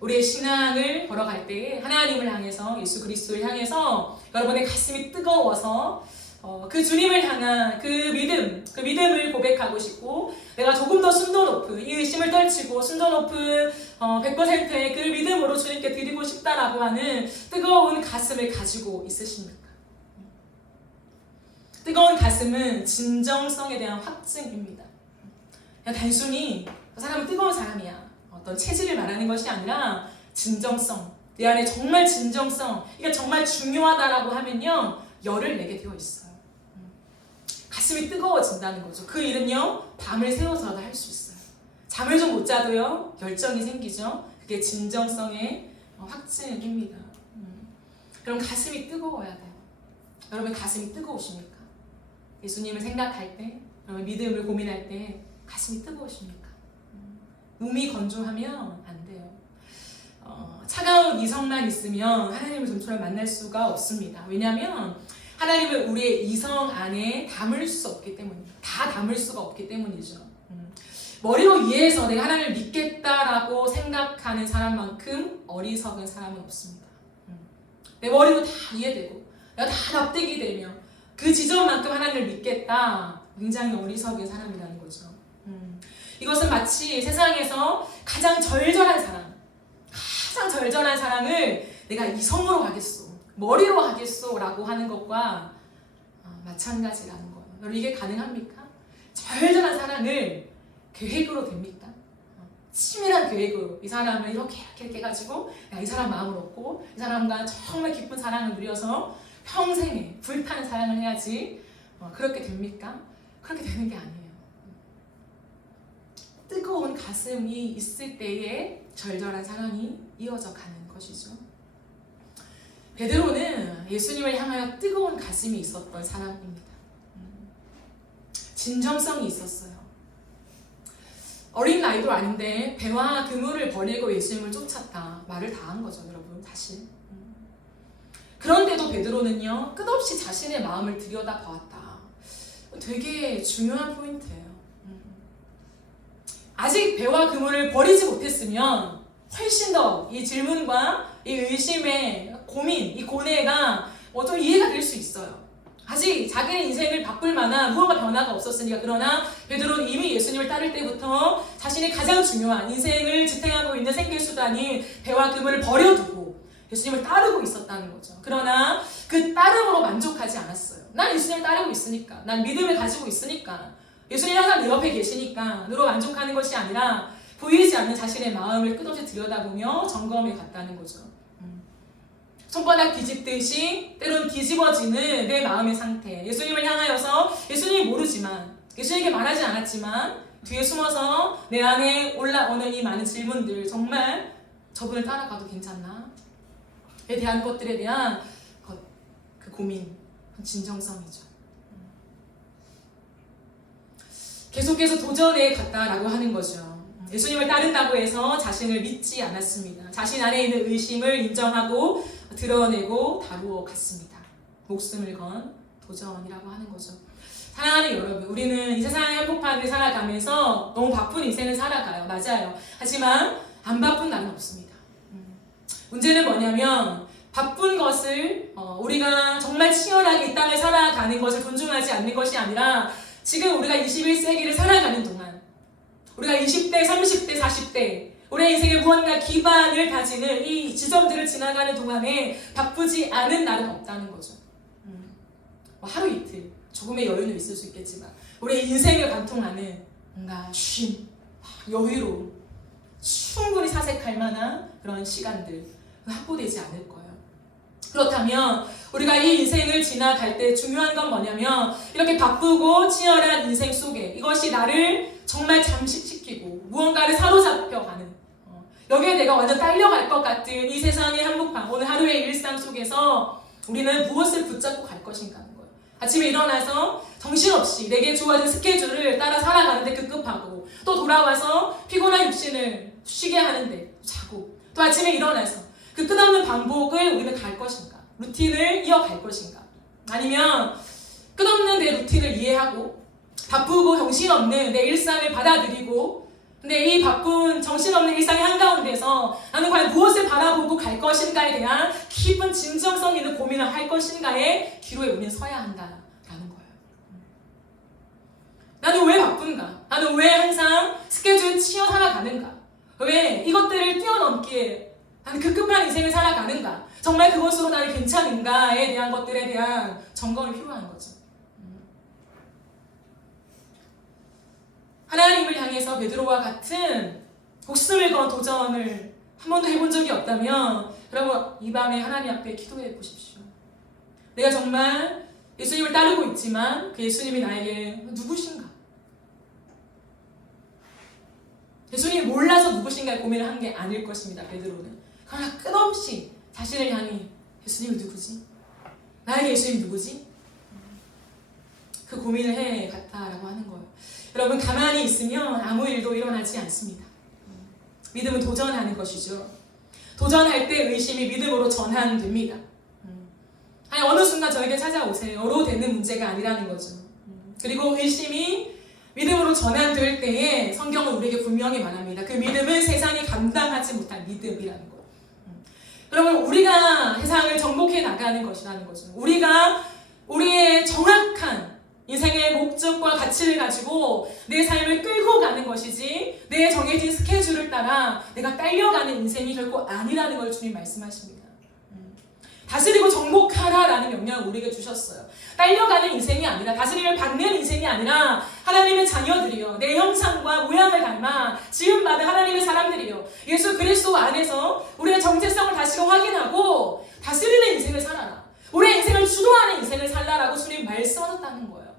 우리의 신앙을 걸어갈 때에 하나님을 향해서 예수 그리스도를 향해서 여러분의 가슴이 뜨거워서 그 주님을 향한 그 믿음을 고백하고 싶고 내가 조금 더 순도 높은 이 의심을 떨치고 순도 높은 100%의 그 믿음으로 주님께 드리고 싶다라고 하는 뜨거운 가슴을 가지고 있으십니까? 뜨거운 가슴은 진정성에 대한 확증입니다. 그냥 단순히 그 사람은 뜨거운 사람이야. 어떤 체질을 말하는 것이 아니라 진정성. 내 안에 정말 진정성. 이게 정말 중요하다라고 하면요. 열을 내게 되어 있어요. 가슴이 뜨거워진다는 거죠. 그 일은요. 밤을 새워서라도 할 수 있어요. 잠을 좀 못 자도요. 열정이 생기죠. 그게 진정성의 확증입니다. 그럼 가슴이 뜨거워야 돼요. 여러분 가슴이 뜨거우십니까? 예수님을 생각할 때, 여러분 믿음을 고민할 때 가슴이 뜨거우십니까? 몸이 건조하면 안 돼요. 차가운 이성만 있으면 하나님을 좀처럼 만날 수가 없습니다. 왜냐하면 하나님을 우리의 이성 안에 담을 수 없기 때문입니다. 다 담을 수가 없기 때문이죠. 머리로 이해해서 내가 하나님을 믿겠다라고 생각하는 사람만큼 어리석은 사람은 없습니다. 내 머리로 다 이해되고 내가 다 납득이 되며 그 지점만큼 하나님을 믿겠다. 굉장히 어리석은 사람이라는 거죠. 이것은 마치 세상에서 가장 절절한 사랑을 내가 이성으로 하겠소, 머리로 하겠소 라고 하는 것과 마찬가지라는 거예요. 여러분 이게 가능합니까? 절절한 사랑을 계획으로 됩니까? 치밀한 계획으로 이 사람을 이렇게 해가지고 이 사람 마음을 얻고 이 사람과 정말 깊은 사랑을 누려서 평생에 불타는 사랑을 해야지 그렇게 됩니까? 그렇게 되는 게 아니에요. 뜨거운 가슴이 있을 때에 절절한 사랑이 이어져 가는 것이죠. 베드로는 예수님을 향하여 뜨거운 가슴이 있었던 사람입니다. 진정성이 있었어요. 어린 나이도 아닌데 배와 그물을 버리고 예수님을 쫓았다. 말을 다 한 거죠, 여러분. 사실. 그런데도 베드로는요. 끝없이 자신의 마음을 들여다보았다. 되게 중요한 포인트예요. 아직 배와 그물을 버리지 못했으면 훨씬 더 이 질문과 이 의심의 고민, 이 고뇌가 좀 이해가 될 수 있어요. 아직 자기의 인생을 바꿀 만한 무언가 변화가 없었으니까. 그러나 베드로는 이미 예수님을 따를 때부터 자신의 가장 중요한 인생을 지탱하고 있는 생계수단인 배와 그물을 버려두고 예수님을 따르고 있었다는 거죠. 그러나 그 따름으로 만족하지 않았어요. 난 예수님을 따르고 있으니까, 난 믿음을 가지고 있으니까, 예수님이 항상 내 옆에 계시니까 너로 만족하는 것이 아니라 보이지 않는 자신의 마음을 끝없이 들여다보며 점검해 갔다는 거죠. 손바닥 뒤집듯이 때론 뒤집어지는 내 마음의 상태. 예수님을 향하여서 예수님이 모르지만, 예수님에게 말하지 않았지만 뒤에 숨어서 내 안에 올라오는 이 많은 질문들, 정말 저분을 따라가도 괜찮나? 에 대한 것들에 대한 그 고민, 그 진정성이죠. 계속해서 도전해 갔다라고 하는 거죠. 예수님을 따른다고 해서 자신을 믿지 않았습니다. 자신 안에 있는 의심을 인정하고 드러내고 다루어 갔습니다. 목숨을 건 도전이라고 하는 거죠. 사랑하는 여러분, 우리는 이 세상의 한복판을 살아가면서 너무 바쁜 인생을 살아가요. 맞아요. 하지만 안 바쁜 날은 없습니다. 문제는 뭐냐면 바쁜 것을 우리가 정말 치열하게 이 땅을 살아가는 것을 존중하지 않는 것이 아니라 지금 우리가 21세기를 살아가는 동안 우리가 20대, 30대, 40대 우리의 인생에 무언가 기반을 다지는 이 지점들을 지나가는 동안에 바쁘지 않은 날은 없다는 거죠. 하루 이틀 조금의 여유는 있을 수 있겠지만 우리의 인생을 관통하는 뭔가 쉼, 여유로움, 충분히 사색할 만한 그런 시간들 확보되지 않을 거예요. 그렇다면 우리가 이 인생을 지나갈 때 중요한 건 뭐냐면 이렇게 바쁘고 치열한 인생 속에 이것이 나를 정말 잠식시키고 무언가를 사로잡혀가는 여기에 내가 완전 딸려갈 것 같은 이 세상의 한복판 오늘 하루의 일상 속에서 우리는 무엇을 붙잡고 갈 것인가 하는 거예요. 아침에 일어나서 정신없이 내게 주어진 스케줄을 따라 살아가는데 급급하고 또 돌아와서 피곤한 육신을 쉬게 하는데 자고 또 아침에 일어나서 그 끝없는 반복을 우리는 갈 것인가? 루틴을 이어갈 것인가? 아니면 끝없는 내 루틴을 이해하고 바쁘고 정신없는 내 일상을 받아들이고 근데 이 바쁜 정신없는 일상의 한가운데서 나는 과연 무엇을 바라보고 갈 것인가에 대한 깊은 진정성 있는 고민을 할 것인가의 기로에 우리는 서야 한다라는 거예요. 나는 왜 바쁜가? 나는 왜 항상 스케줄에 치여 살아가는가? 왜 이것들을 뛰어넘기에 나는 급급한 인생을 살아가는가? 정말 그것으로 나는 괜찮은가에 대한 것들에 대한 점검이 필요한 거죠. 하나님을 향해서 베드로와 같은 목숨을 건 도전을 한 번도 해본 적이 없다면 여러분 이 밤에 하나님 앞에 기도해 보십시오. 내가 정말 예수님을 따르고 있지만 그 예수님이 나에게 누구신가? 예수님이 몰라서 누구신가에 고민을 한 게 아닐 것입니다. 베드로는. 그러나 끝없이 자신을 향해 예수님이 누구지? 나에게 예수님이 누구지? 그 고민을 해갔다라고 하는 거예요. 여러분 가만히 있으면 아무 일도 일어나지 않습니다. 믿음은 도전하는 것이죠. 도전할 때 의심이 믿음으로 전환됩니다. 아니 어느 순간 저에게 찾아오세요로 되는 문제가 아니라는 거죠. 그리고 의심이 믿음으로 전환될 때에 성경은 우리에게 분명히 말합니다. 그 믿음은 세상이 감당하지 못할 믿음이라는 거예요. 여러분 우리가 세상을 정복해 나가는 것이라는 거죠. 우리가 우리의 정확한 인생의 목적과 가치를 가지고 내 삶을 끌고 가는 것이지 내 정해진 스케줄을 따라 내가 딸려가는 인생이 결코 아니라는 걸 주님 말씀하십니다. 다스리고 정복하라라는 명령을 우리에게 주셨어요. 딸려가는 인생이 아니라 다스림을 받는 인생이 아니라 하나님의 자녀들이요 내 형상과 모양을 닮아 지음받은 하나님의 사람들이요 예수 그리스도 안에서 우리의 정체성을 다시 확인하고 다스리는 인생을 살아라. 우리의 인생을 주도하는 인생을 살라라고 주님 말씀하셨다는 거예요.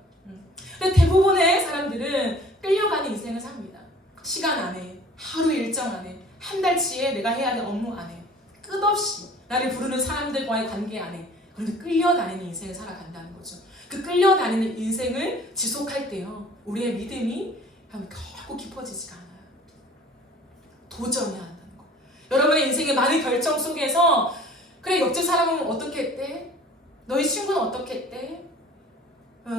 근데 대부분의 사람들은 끌려가는 인생을 삽니다. 시간 안에, 하루 일정 안에, 한 달치에 내가 해야 될 업무 안에, 끝없이 나를 부르는 사람들과의 관계 안에 그런데 끌려다니는 인생을 살아간다는 거죠. 그 끌려다니는 인생을 지속할 때요 우리의 믿음이 결코 깊어지지가 않아요. 도전해야 한다는 거. 여러분의 인생의 많은 결정 속에서 그래 옆집 사람은 어떻게 했대? 너희 친구는 어떻게 했대?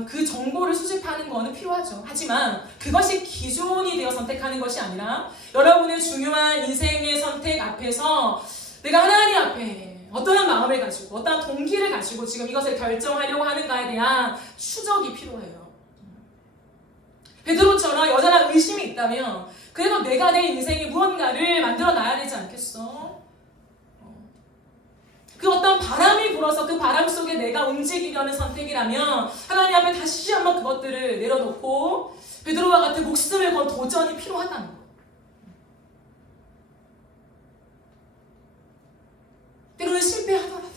그 정보를 수집하는 거는 필요하죠. 하지만 그것이 기준이 되어 선택하는 것이 아니라 여러분의 중요한 인생의 선택 앞에서 내가 하나님 앞에 어떠한 마음을 가지고 어떠한 동기를 가지고 지금 이것을 결정하려고 하는가에 대한 추적이 필요해요. 베드로처럼 여전한 의심이 있다면 그래도 내가 내 인생에 무언가를 만들어 놔야 되지 않겠어? 그 어떤 바람이 불어서 그 바람 속에 내가 움직이려는 선택이라면 하나님 앞에 다시 한번 그것들을 내려놓고 베드로와 같은 목숨을 건 도전이 필요하다는 거예요. 때로는 실패하더라도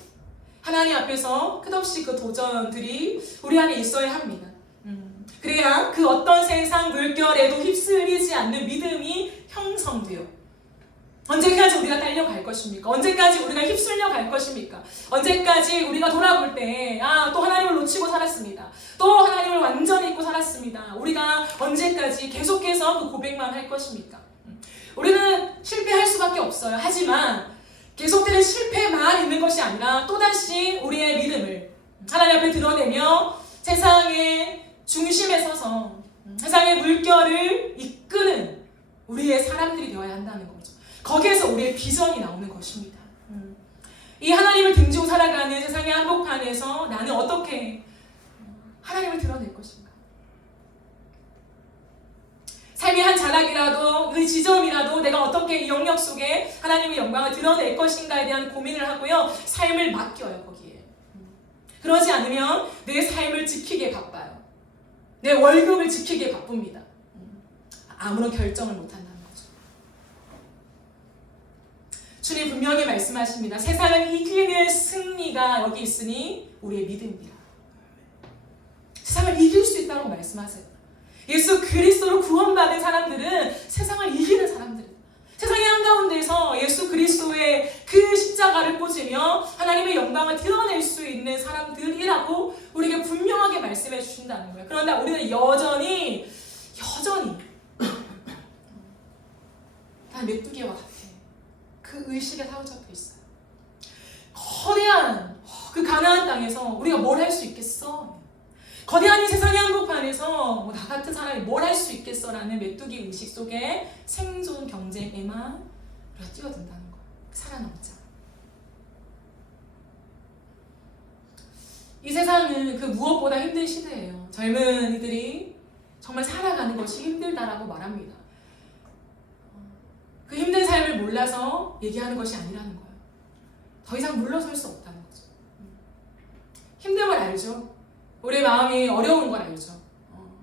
하나님 앞에서 끝없이 그 도전들이 우리 안에 있어야 합니다. 그래야 그 어떤 세상 물결에도 휩쓸리지 않는 믿음이 형성돼요. 언제까지 우리가 달려갈 것입니까? 언제까지 우리가 휩쓸려 갈 것입니까? 언제까지 우리가 돌아볼 때 또 하나님을 놓치고 살았습니다. 또 하나님을 완전히 잊고 살았습니다. 우리가 언제까지 계속해서 그 고백만 할 것입니까? 우리는 실패할 수밖에 없어요. 하지만 계속되는 실패만 있는 것이 아니라 또다시 우리의 믿음을 하나님 앞에 드러내며 세상의 중심에 서서 세상의 물결을 이끄는 우리의 사람들이 되어야 한다는 거죠. 거기에서 우리의 비전이 나오는 것입니다. 이 하나님을 등지고 살아가는 세상의 한복판에서 나는 어떻게 하나님을 드러낼 것인가? 삶의 한 자락이라도 그 지점이라도 내가 어떻게 이 영역 속에 하나님의 영광을 드러낼 것인가에 대한 고민을 하고요. 삶을 맡겨요 거기에. 그러지 않으면 내 삶을 지키기에 바빠요. 내 월급을 지키기에 바쁩니다. 아무런 결정을 못한다는 거죠. 주님 분명히 말씀하십니다. 세상을 이기는 승리가 여기 있으니 우리의 믿음이라. 세상을 이길 수 있다고 말씀하세요. 예수 그리스도로 구원받은 사람들은 세상을 이기는 사람들이에요. 세상의 한가운데서 예수 그리스도의 그 십자가를 꽂으며 하나님의 영광을 드러낼 수 있는 사람들이라고 우리에게 분명하게 말씀해 주신다는 거예요. 그런데 우리는 여전히 다 메뚜기와 같아. 그 의식에 사로잡혀 있어요. 거대한 그 가나안 땅에서 우리가 뭘 할 수 있겠어? 거대한 이 세상의 한복판에서 나 같은 사람이 뭘 할 수 있겠어라는 메뚜기 의식 속에 생존 경쟁에만 우리가 뛰어든다는 거예요. 살아남자. 이 세상은 그 무엇보다 힘든 시대예요. 젊은이들이 정말 살아가는 것이 힘들다라고 말합니다. 그 힘든 삶을 몰라서 얘기하는 것이 아니라는 거예요. 더 이상 물러설 수 없다는 거죠. 힘든 걸 알죠. 우리의 마음이 어려운 걸 알죠.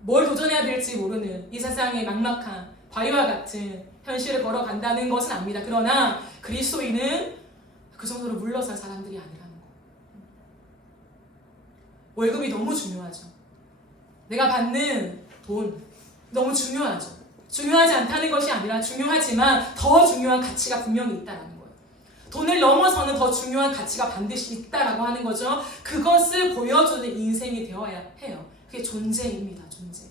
뭘 도전해야 될지 모르는 이 세상의 막막한 바위와 같은 현실을 걸어간다는 것은 압니다. 그러나 그리스도인은 그 정도로 물러설 사람들이 아니라는 거예요. 월급이 너무 중요하죠. 내가 받는 돈 너무 중요하죠. 중요하지 않다는 것이 아니라 중요하지만 더 중요한 가치가 분명히 있다는 거예요. 돈을 넘어서는 더 중요한 가치가 반드시 있다라고 하는 거죠. 그것을 보여주는 인생이 되어야 해요. 그게 존재입니다. 존재.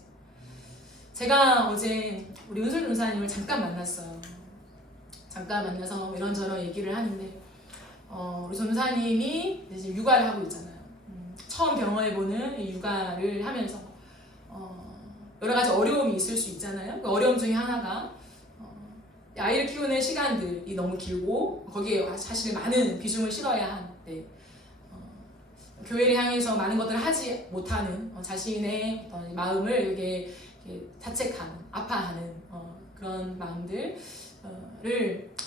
제가 어제 우리 은솔 전사님을 잠깐 만났어요. 잠깐 만나서 이런저런 얘기를 하는데 우리 전사님이 지금 육아를 하고 있잖아요. 처음 경험해보는 이 육아를 하면서 여러 가지 어려움이 있을 수 있잖아요. 그 어려움 중에 하나가 아이를 키우는 시간들이 너무 길고 거기에 사실 많은 비중을 실어야 하는데 교회를 향해서 많은 것들을 하지 못하는 자신의 마음을 이렇게 자책하는, 아파하는 그런 마음들을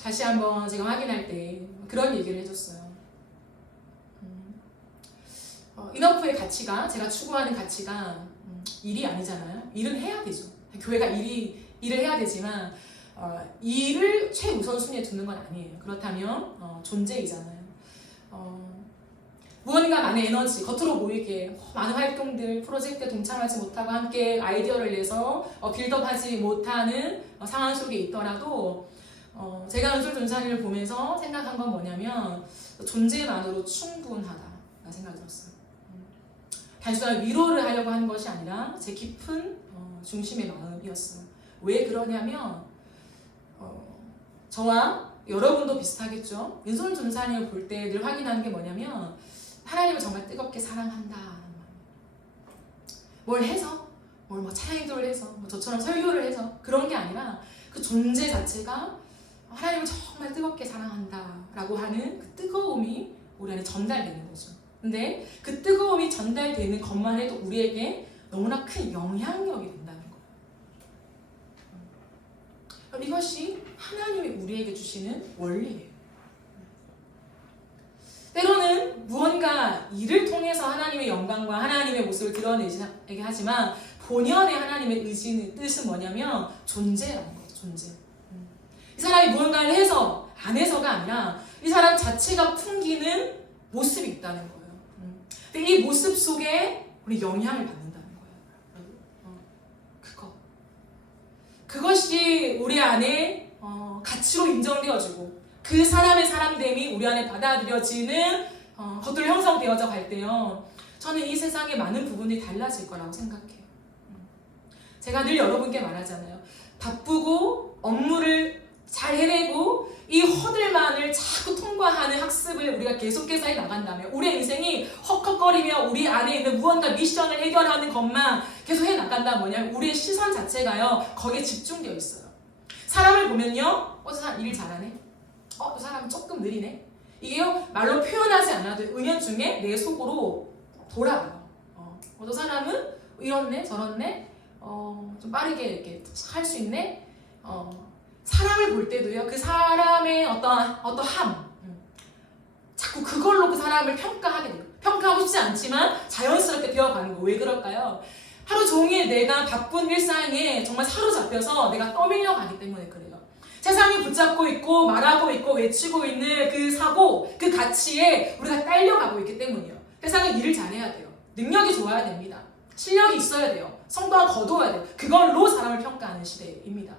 다시 한번 제가 확인할 때 그런 얘기를 해줬어요. 인어프의 가치가, 제가 추구하는 가치가 일이 아니잖아요. 일은 해야 되죠. 교회가 일을 해야 되지만 일을 최우선순위에 두는 건 아니에요. 그렇다면 존재이잖아요. 무언가 많은 에너지, 겉으로 보이게 많은 활동들, 프로젝트에 동참하지 못하고 함께 아이디어를 내서 빌드업하지 못하는 상황 속에 있더라도 제가 은솔 전사님을 보면서 생각한 건 뭐냐면 존재만으로 충분하다 생각이 들었어요. 단순한 위로를 하려고 하는 것이 아니라 제 깊은 중심의 마음이었어요. 왜 그러냐면 저와 여러분도 비슷하겠죠. 은솔 전사님을 볼 때 늘 확인하는 게 뭐냐면 하나님을 정말 뜨겁게 사랑한다. 뭘 해서, 뭘 찬양기도를 해서, 저처럼 설교를 해서 그런 게 아니라 그 존재 자체가 하나님을 정말 뜨겁게 사랑한다라고 하는 그 뜨거움이 우리 안에 전달되는 거죠. 근데 그 뜨거움이 전달되는 것만 해도 우리에게 너무나 큰 영향력이 된다는 거예요. 그럼 이것이 하나님이 우리에게 주시는 원리예요. 때로는 무언가 일을 통해서 하나님의 영광과 하나님의 모습을 드러내게 하지만 본연의 하나님의 의지는, 뜻은 뭐냐면 존재라는 거죠. 존재. 이 사람이 무언가를 해서 안 해서가 아니라 이 사람 자체가 풍기는 모습이 있다는 거예요. 근데 이 모습 속에 우리 영향을 받는다는 거예요. 그것이 우리 안에 가치로 인정되어지고 그 사람의 사람됨이 우리 안에 받아들여지는 것들로 형성되어져 갈 때요. 저는 이 세상의 많은 부분이 달라질 거라고 생각해요. 제가 늘 여러분께 말하잖아요. 바쁘고 업무를 잘 해내고 이 허들만을 자꾸 통과하는 학습을 우리가 계속해서 해나간다면 우리의 인생이 헉헉거리며 우리 안에 있는 무언가 미션을 해결하는 것만 계속 해나간다면 뭐냐면 우리의 시선 자체가요. 거기에 집중되어 있어요. 사람을 보면요. 저 사람 일 잘하네. 저 사람은 조금 느리네. 이게요 말로 표현하지 않아도 은연중에 내 속으로 돌아가요. 어떤 사람은 이렇네 저렇네 좀 빠르게 이렇게 할 수 있네. 사람을 볼 때도요 그 사람의 어떠함 자꾸 그걸로 그 사람을 평가하게 돼요. 평가하고 싶지 않지만 자연스럽게 되어가는 거. 왜 그럴까요? 하루 종일 내가 바쁜 일상에 정말 사로잡혀서 내가 떠밀려 가기 때문에 그래요. 세상이 붙잡고 있고 말하고 있고 외치고 있는 그 사고, 그 가치에 우리가 딸려가고 있기 때문이에요. 세상에 일을 잘해야 돼요. 능력이 좋아야 됩니다. 실력이 있어야 돼요. 성과가 거둬야 돼요. 그걸로 사람을 평가하는 시대입니다.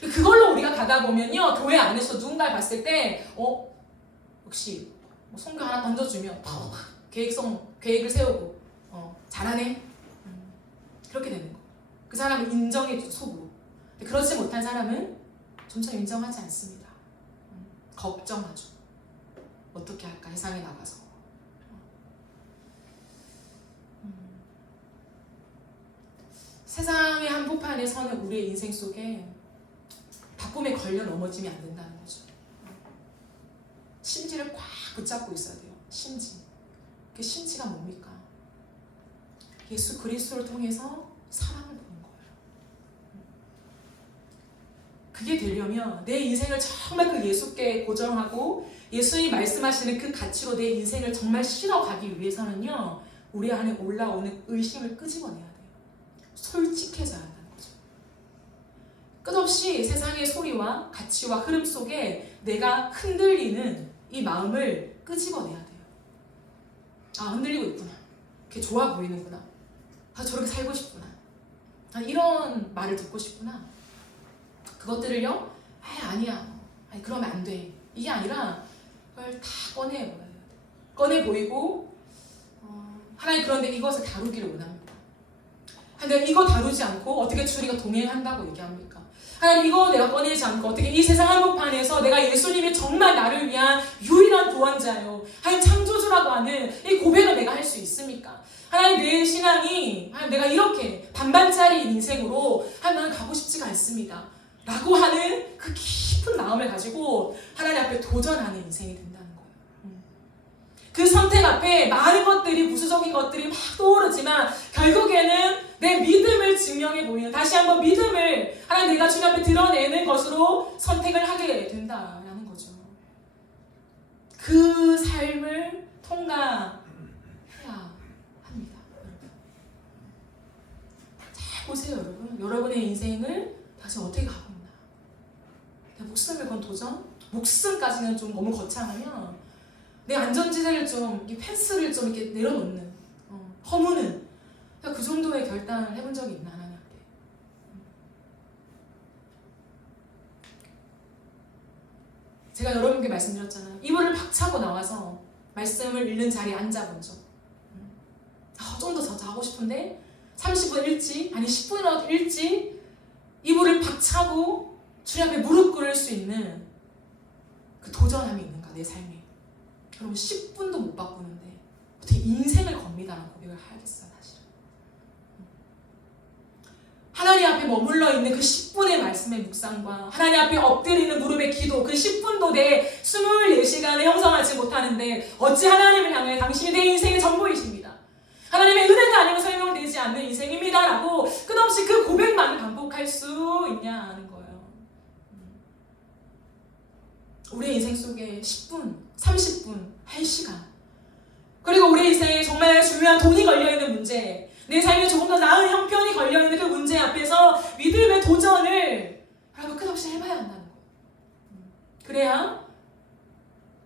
그걸로 우리가 가다 보면요 교회 안에서 누군가를 봤을 때 역시 성경 하나 던져주면 계획을 세우고 잘하네 그렇게 되는 거. 그 사람을 인정해주고 속으로. 그렇지 못한 사람은 점점 인정하지 않습니다. 걱정하죠. 어떻게 할까 세상에 나가서. 세상의 한복판에 서는 우리의 인생 속에 바쁨에 걸려 넘어지면 안 된다는 거죠. 심지를 꽉 붙잡고 있어야 돼요. 심지. 그 심지가 뭡니까? 예수 그리스도를 통해서 사랑을 보는 거예요. 그게 되려면 내 인생을 정말 그 예수께 고정하고 예수님이 말씀하시는 그 가치로 내 인생을 정말 실어가기 위해서는요 우리 안에 올라오는 의심을 끄집어내야 돼요. 솔직해져야 한다는 거죠. 끝없이 세상의 소리와 가치와 흐름 속에 내가 흔들리는 이 마음을 끄집어내야 돼요. 흔들리고 있구나. 그게 좋아 보이는구나. 저렇게 살고 싶구나. 이런 말을 듣고 싶구나. 그것들을요, 아니야. 그러면 안 돼. 이게 아니라 그걸 다 꺼내버려야 돼. 꺼내 보이고, 하나님 그런데 이것을 다루기를 원합니다. 근데 이거 다루지 않고 어떻게 주리가 동행한다고 얘기합니까? 하나님 이거 내가 꺼내지 않고 어떻게 이 세상 한복판에서 내가 예수님이 정말 나를 위한 유일한 구원자요. 하나님 창조주라고 하는 이 고백을 내가 할 수 있습니까? 하나님 내 신앙이 하나님 내가 이렇게 반반짜리 인생으로 하나님 나는 가고 싶지가 않습니다. 라고 하는 그 깊은 마음을 가지고 하나님 앞에 도전하는 인생이 된다는 거예요. 그 선택 앞에 많은 것들이 부수적인 것들이 막 떠오르지만 결국에는 내 믿음을 증명해 보이는 다시 한번 믿음을 하나님 내가 주님 앞에 드러내는 것으로 선택을 하게 된다라는 거죠. 그 삶을 통과해야 합니다. 잘 보세요 여러분. 여러분의 인생을 다시 어떻게 가고 있나. 내 목숨을 건 도전? 목숨까지는 좀 너무 거창하면 내 안전지대를 좀 펜스를 좀 이렇게 내려놓는 허무는 그 정도의 결단을 해본 적이 있나 하나님 앞에. 제가 여러분께 말씀드렸잖아요. 이불을 박차고 나와서 말씀을 읽는 자리에 앉아본 적. 좀 더 자고 싶은데 30분 일찍 아니 10분이라도 일찍 이불을 박차고 주님 앞에 무릎 꿇을 수 있는 그 도전함이 있는가 내 삶에. 여러분 10분도 못 바꾸는데 어떻게 인생을 겁니다라는 고백을 하겠어요. 사실은 하나님 앞에 머물러 있는 그 10분의 말씀의 묵상과 하나님 앞에 엎드리는 무릎의 기도 그 10분도 내 24시간을 형성하지 못하는데 어찌 하나님을 향해 당신이 내 인생의 전부이십니다. 하나님의 은혜가 아니면 설명되지 않는 인생입니다 라고 끝없이 그 고백만을 반복할 수 있냐 하는 거예요. 우리의 인생 속에 10분, 30분, 1시간 그리고 우리 인생에 정말 중요한 돈이 걸려있는 문제 내 삶에 조금 더 나은 형편이 걸려있는 그 문제 앞에서 믿음의 도전을 여러분 끝없이 해봐야 한다는 거예요. 그래야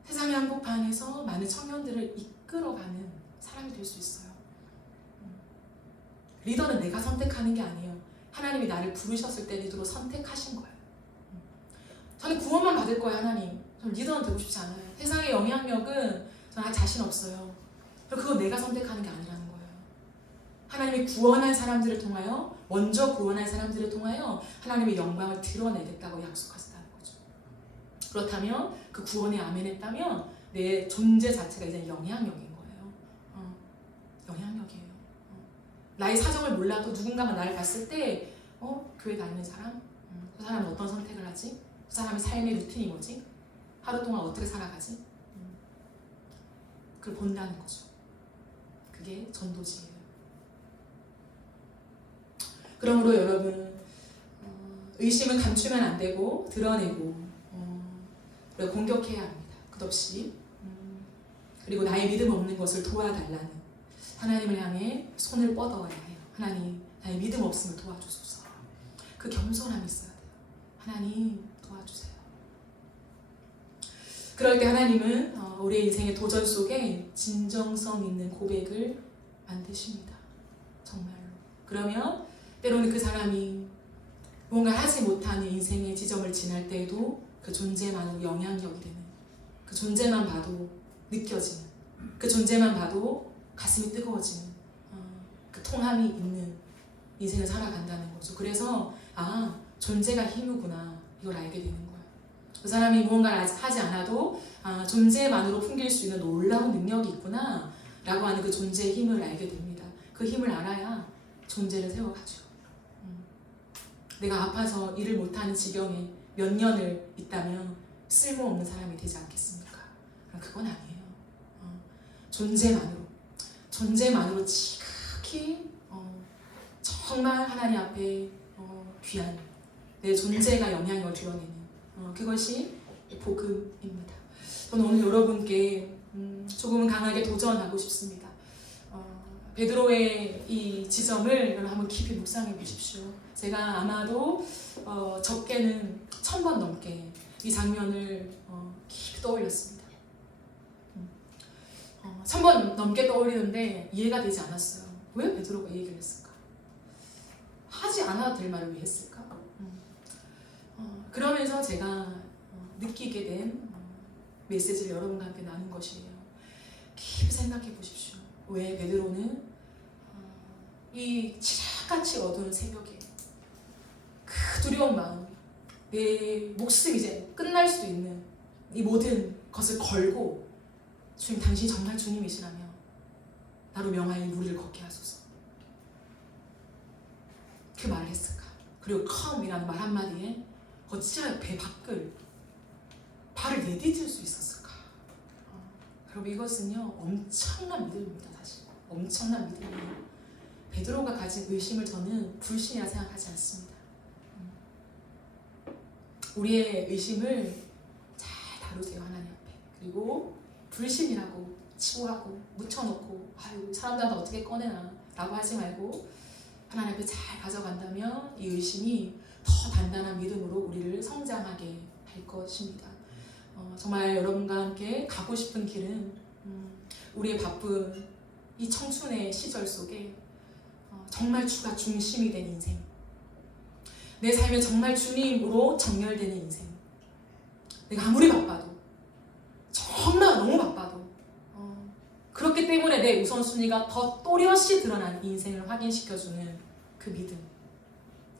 세상의 한복판에서 많은 청년들을 이끌어가는 사람이 될 수 있어요. 리더는 내가 선택하는 게 아니에요. 하나님이 나를 부르셨을 때 리더로 선택하신 거예요. 저는 구원만 받을 거예요. 하나님. 저는 리더는 되고 싶지 않아요. 세상의 영향력은 저는 자신 없어요. 그건 내가 선택하는 게 아니라는 거예요. 하나님이 구원한 사람들을 통하여 먼저 구원한 사람들을 통하여 하나님의 영광을 드러내겠다고 약속하셨다는 거죠. 그렇다면 그 구원에 아멘했다면 내 존재 자체가 이제 영향력인 거예요. 영향력이에요. 나의 사정을 몰라도 누군가가 나를 봤을 때 교회 다니는 사람? 그 사람은 어떤 선택을 하지? 그 사람의 삶의 루틴이 뭐지? 하루 동안 어떻게 살아가지? 그걸 본다는 거죠. 그게 전도지예요. 그러므로 여러분, 의심은 감추면 안 되고 드러내고 그리고 공격해야 합니다. 끝없이. 그리고 나의 믿음 없는 것을 도와달라는 하나님을 향해 손을 뻗어야 해요. 하나님, 나의 믿음 없음을 도와주소서. 그 겸손함이 있어야 돼요. 하나님 도와주세요. 그럴 때 하나님은 우리의 인생의 도전 속에 진정성 있는 고백을 만드십니다. 정말로. 그러면 때로는 그 사람이 뭔가 하지 못하는 인생의 지점을 지날 때에도 그 존재만으로 영향력이 되는, 그 존재만 봐도 느껴지는, 그 존재만 봐도 가슴이 뜨거워지는 그 통함이 있는 인생을 살아간다는 거죠. 그래서 존재가 힘이구나, 이걸 알게 되는 거예요. 그 사람이 무언가를 하지 않아도 존재만으로 풍길 수 있는 놀라운 능력이 있구나 라고 하는 그 존재의 힘을 알게 됩니다. 그 힘을 알아야 존재를 세워가죠. 내가 아파서 일을 못하는 지경에 몇 년을 있다면 쓸모없는 사람이 되지 않겠습니까? 그건 아니에요. 존재만으로 지극히 정말 하나님 앞에 귀한 내 존재가 영향력을 드러내는 그것이 복음입니다. 저는 오늘 여러분께 조금은 강하게 도전하고 싶습니다. 베드로의 이 지점을 여러분 한번 깊이 묵상해 보십시오. 제가 아마도 적게는 1000번 넘게 이 장면을 깊이 떠올렸습니다. 1000번 넘게 떠올리는데 이해가 되지 않았어요. 왜 베드로가 이 얘기를 했을까? 하지 않아도 될 말을 왜 했을까? 그러면서 제가 느끼게 된 메시지를 여러분과 함께 나눈 것이에요. 깊이 생각해 보십시오. 왜 베드로는 이 칠흑같이 어두운 새벽에 그 두려운 마음, 내 목숨이 이제 끝날 수도 있는 이 모든 것을 걸고 주님, 당신이 정말 주님이시라며 나로 명하여 무리를 걷게 하소서, 그 말을 했을까? 그리고 come이라는 말 한마디에 어찌하여 배 밖을 발을 내디딜 수 있었을까? 여러분, 이것은요 엄청난 믿음입니다. 사실 엄청난 믿음이에요. 베드로가 가진 의심을 저는 불신이라 생각하지 않습니다. 우리의 의심을 잘 다루세요, 하나님 앞에. 그리고 불신이라고 치부하고 묻혀놓고 아유 사람들한테 어떻게 꺼내나 라고 하지 말고 하나님 앞에 잘 가져간다면 이 의심이 더 단단한 믿음으로 우리를 성장하게 할 것입니다. 정말 여러분과 함께 가고 싶은 길은 우리의 바쁜 이 청춘의 시절 속에 정말 주가 중심이 된 인생, 내 삶에 정말 주님으로 정렬되는 인생, 내가 아무리 바빠도 정말 너무 바빠도 그렇기 때문에 내 우선순위가 더 또렷이 드러난 인생을 확인시켜주는 그 믿음,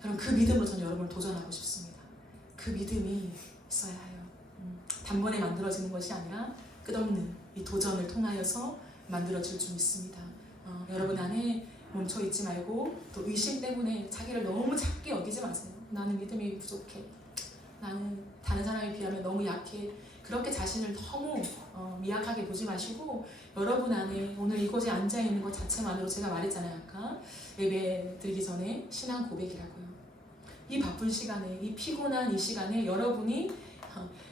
여러분 그 믿음으로 저는 여러분을 도전하고 싶습니다. 그 믿음이 있어야 해요. 단번에 만들어지는 것이 아니라 끝없는 이 도전을 통하여서 만들어질 줄 믿습니다. 여러분 안에 멈춰 있지 말고 또 의심 때문에 자기를 너무 작게 여기지 마세요. 나는 믿음이 부족해, 나는 다른 사람에 비하면 너무 약해, 그렇게 자신을 너무 미약하게 보지 마시고 여러분 안에 오늘 이곳에 앉아있는 것 자체만으로, 제가 말했잖아요 아까 예배 드리기 전에 신앙 고백이라고요. 이 바쁜 시간에, 이 피곤한 이 시간에 여러분이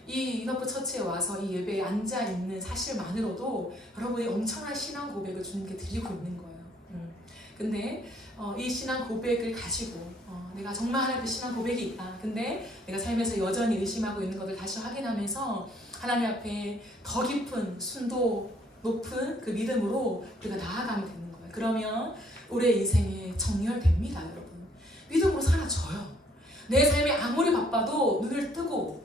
이 인어프 처치에 와서 이 예배에 앉아있는 사실만으로도 여러분이 엄청난 신앙 고백을 주님께 드리고 있는 거예요. 근데 이 신앙 고백을 가지고 내가 정말 하나님의 신앙 고백이 있다, 근데 내가 삶에서 여전히 의심하고 있는 것을 다시 확인하면서 하나님 앞에 더 깊은 순도 높은 그 믿음으로 우리가 나아가면 되는 거예요. 그러면 우리의 인생에 정렬됩니다. 여러분 믿음으로 살아져요. 내 삶에 아무리 바빠도 눈을 뜨고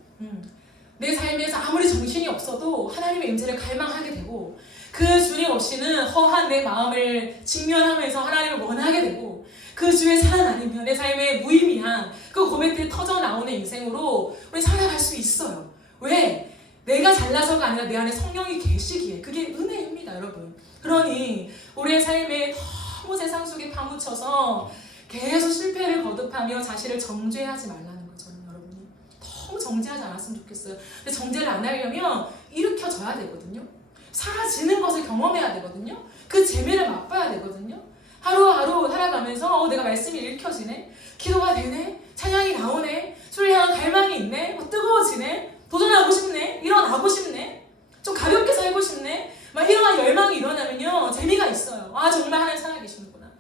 내 삶에서 아무리 정신이 없어도 하나님의 임재를 갈망하게 되고 그 주님 없이는 허한 내 마음을 직면하면서 하나님을 원하게 되고 그 주의 사랑 아니면 내 삶의 무의미한 그 고백들이 터져 나오는 인생으로 우리 살아갈 수 있어요. 왜? 내가 잘나서가 아니라 내 안에 성령이 계시기에. 그게 은혜입니다, 여러분. 그러니 우리의 삶에 너무 세상 속에 파묻혀서 계속 실패를 거듭하며 자신을 정죄하지 말라는 거죠. 여러분이 너무 정죄하지 않았으면 좋겠어요. 근데 정죄를 안 하려면 일으켜져야 되거든요. 사라지는 것을 경험해야 되거든요. 그 재미를 맛봐야 되거든요. 하루하루 살아가면서 내가 말씀이 읽혀지네, 기도가 되네, 찬양이 나오네, 주를 향한 갈망이 있네, 뜨거워지네, 도전하고 싶네, 일어나고 싶네, 좀 가볍게 살고 싶네, 막 이런 열망이 일어나면요 재미가 있어요. 아, 정말 하나님 살아계시는구나,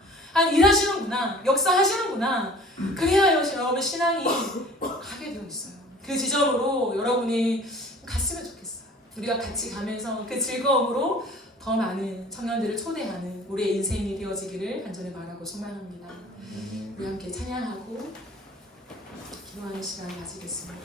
일하시는구나, 역사하시는구나. 그래야 여러분 신앙이 가게 되어 있어요. 그 지점으로 여러분이 갔으면 좋겠어요. 우리가 같이 가면서 그 즐거움으로 더 많은 청년들을 초대하는 우리의 인생이 되어지기를 간절히 바라고 소망합니다. 우리 함께 찬양하고 기도하는 시간 가지겠습니다.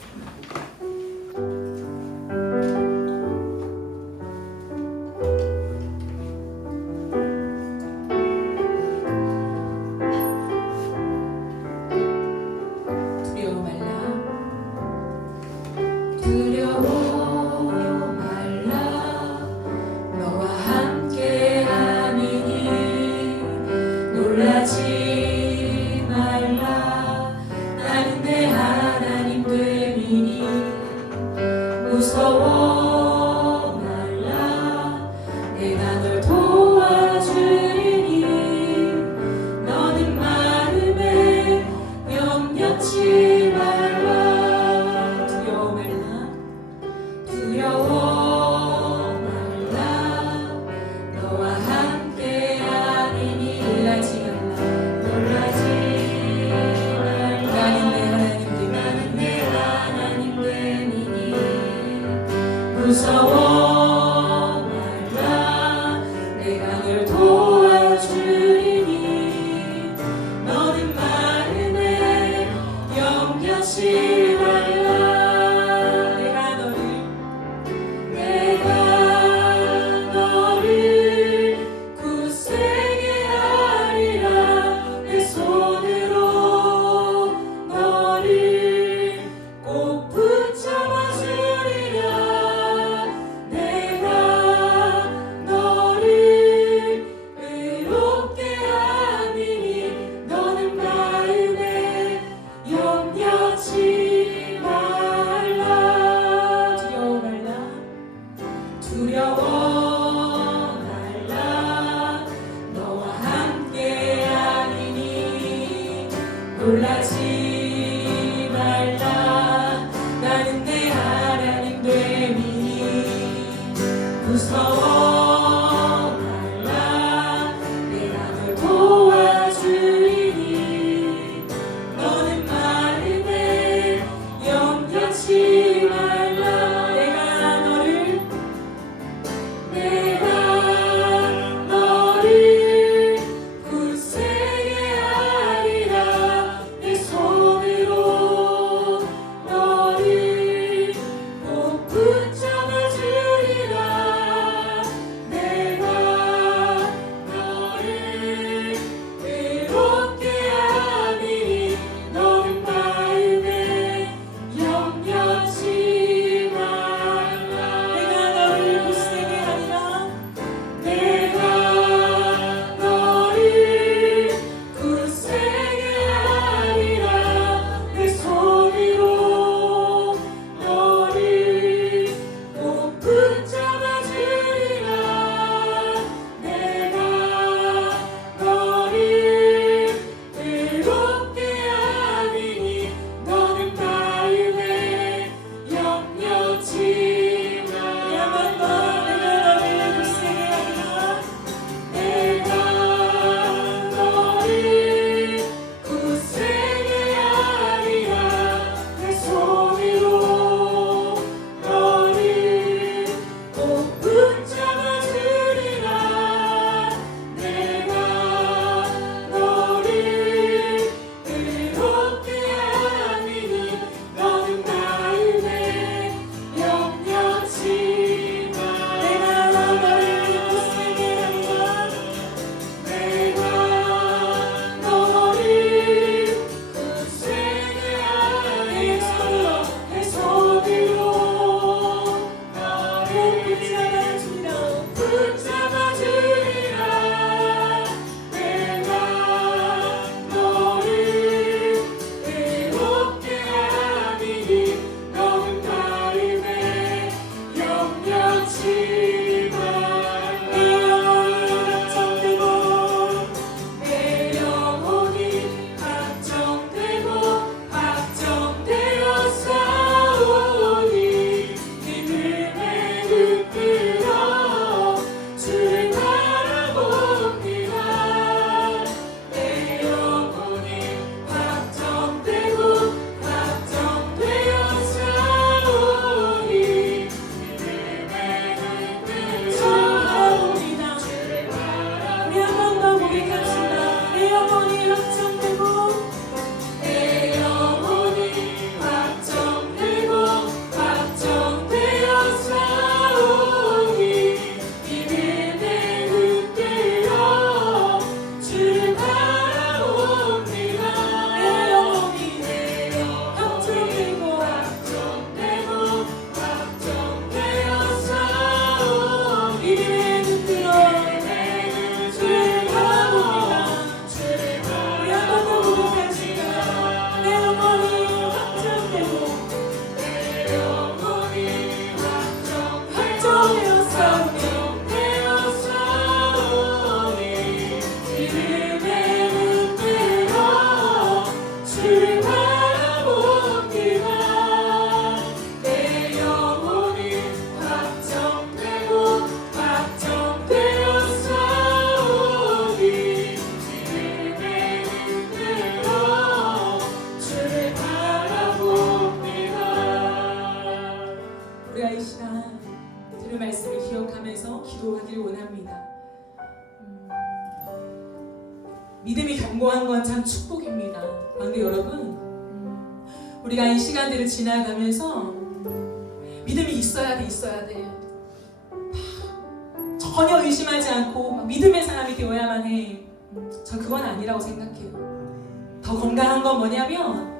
무서워 말라. 내가 널 도와주리니 너는 마음에 염려치 말라. 두려워 말라. 두려워 말라. 너와 함께 하리니 놀라지 말라. 놀라지 말라. 나는 내 하나님 됨이니 무서워 말라. 내가 널 도와주리니 너는 마음에 염려치 말라. 내가 너를 굳세게 하리라. 내 손으로 너를 꼭 붙잡아 주리라. 내가 너를 의롭게 하리니 너는 마음에 염려치 말라. 두려워 말라. 두려워 말라. 너와 함께 하리니 놀라지 말라. 나는 내 하나님 됨이니 무서워 말라. 내가 널 도와주리니 너는 마음에 염려치 말라. 내가 너를 굳세게 하리라. 내 손으로 너를 꼭 붙잡아 주리라. 기도하면서 기도하길 원합니다. 믿음이 견고한 건 참 축복입니다. 그런데 여러분, 우리가 이 시간들을 지나가면서 믿음이 있어야 돼. 전혀 의심하지 않고 막 믿음의 사람이 되어야만 해. 전 그건 아니라고 생각해요. 더 건강한 건 뭐냐면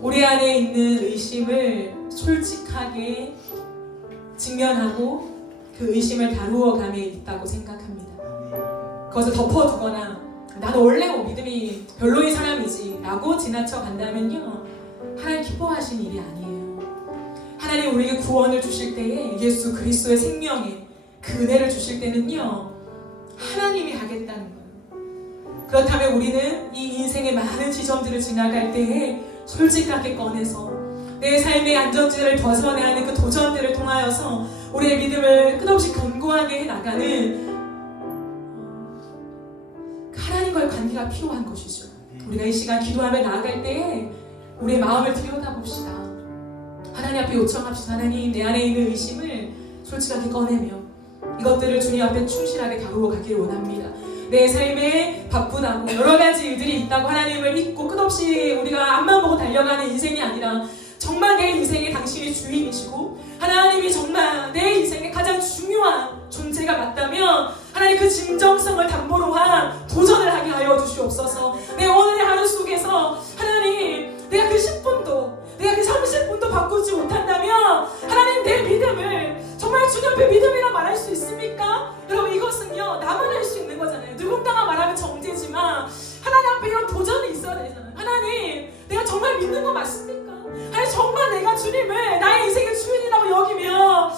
우리 안에 있는 의심을 솔직하게 직면하고 그 의심을 다루어 감에 있다고 생각합니다. 그것을 덮어두거나 나는 원래 믿음이 별로인 사람이지 라고 지나쳐 간다면요, 하나님 기뻐하신 일이 아니에요. 하나님 우리에게 구원을 주실 때에 예수 그리스도의 생명에 그 은혜를 주실 때는요, 하나님이 하겠다는 거예요. 그렇다면 우리는 이 인생의 많은 지점들을 지나갈 때에 솔직하게 꺼내서 내 삶의 안전지대를 벗어나는 그 도전들을 통하여서 우리의 믿음을 끝없이 견고하게 해나가는 하나님과의 관계가 필요한 것이죠. 우리가 이 시간 기도하며 나아갈 때에 우리의 마음을 들여다봅시다. 하나님 앞에 요청합시다. 하나님, 내 안에 있는 의심을 솔직하게 꺼내며 이것들을 주님 앞에 충실하게 다루어 가기를 원합니다. 내 삶에 바쁘다고 여러 가지 일들이 있다고 하나님을 믿고 끝없이 우리가 앞만 보고 달려가는 인생이 아니라 정말 내 인생에 당신이 주인이시고 하나님이 정말 내 인생에 가장 중요한 존재가 맞다면 하나님 그 진정성을 담보로 한 도전을 하게 하여 주시옵소서. 내 오늘의 하루 속에서 하나님, 내가 그 10분도 내가 그 30분도 바꾸지 못한다면 하나님, 내 믿음을 정말 주님 앞에 믿음이라 말할 수 있습니까? 여러분, 이것은요 나만 할 수 있는 거잖아요. 누군가가 말하면 정죄지만 하나님 앞에 이런 도전이 있어야 되잖아요. 하나님, 내가 정말 믿는 거 맞습니까? 아니 정말 내가 주님을 나의 인생의 주인이라고 여기며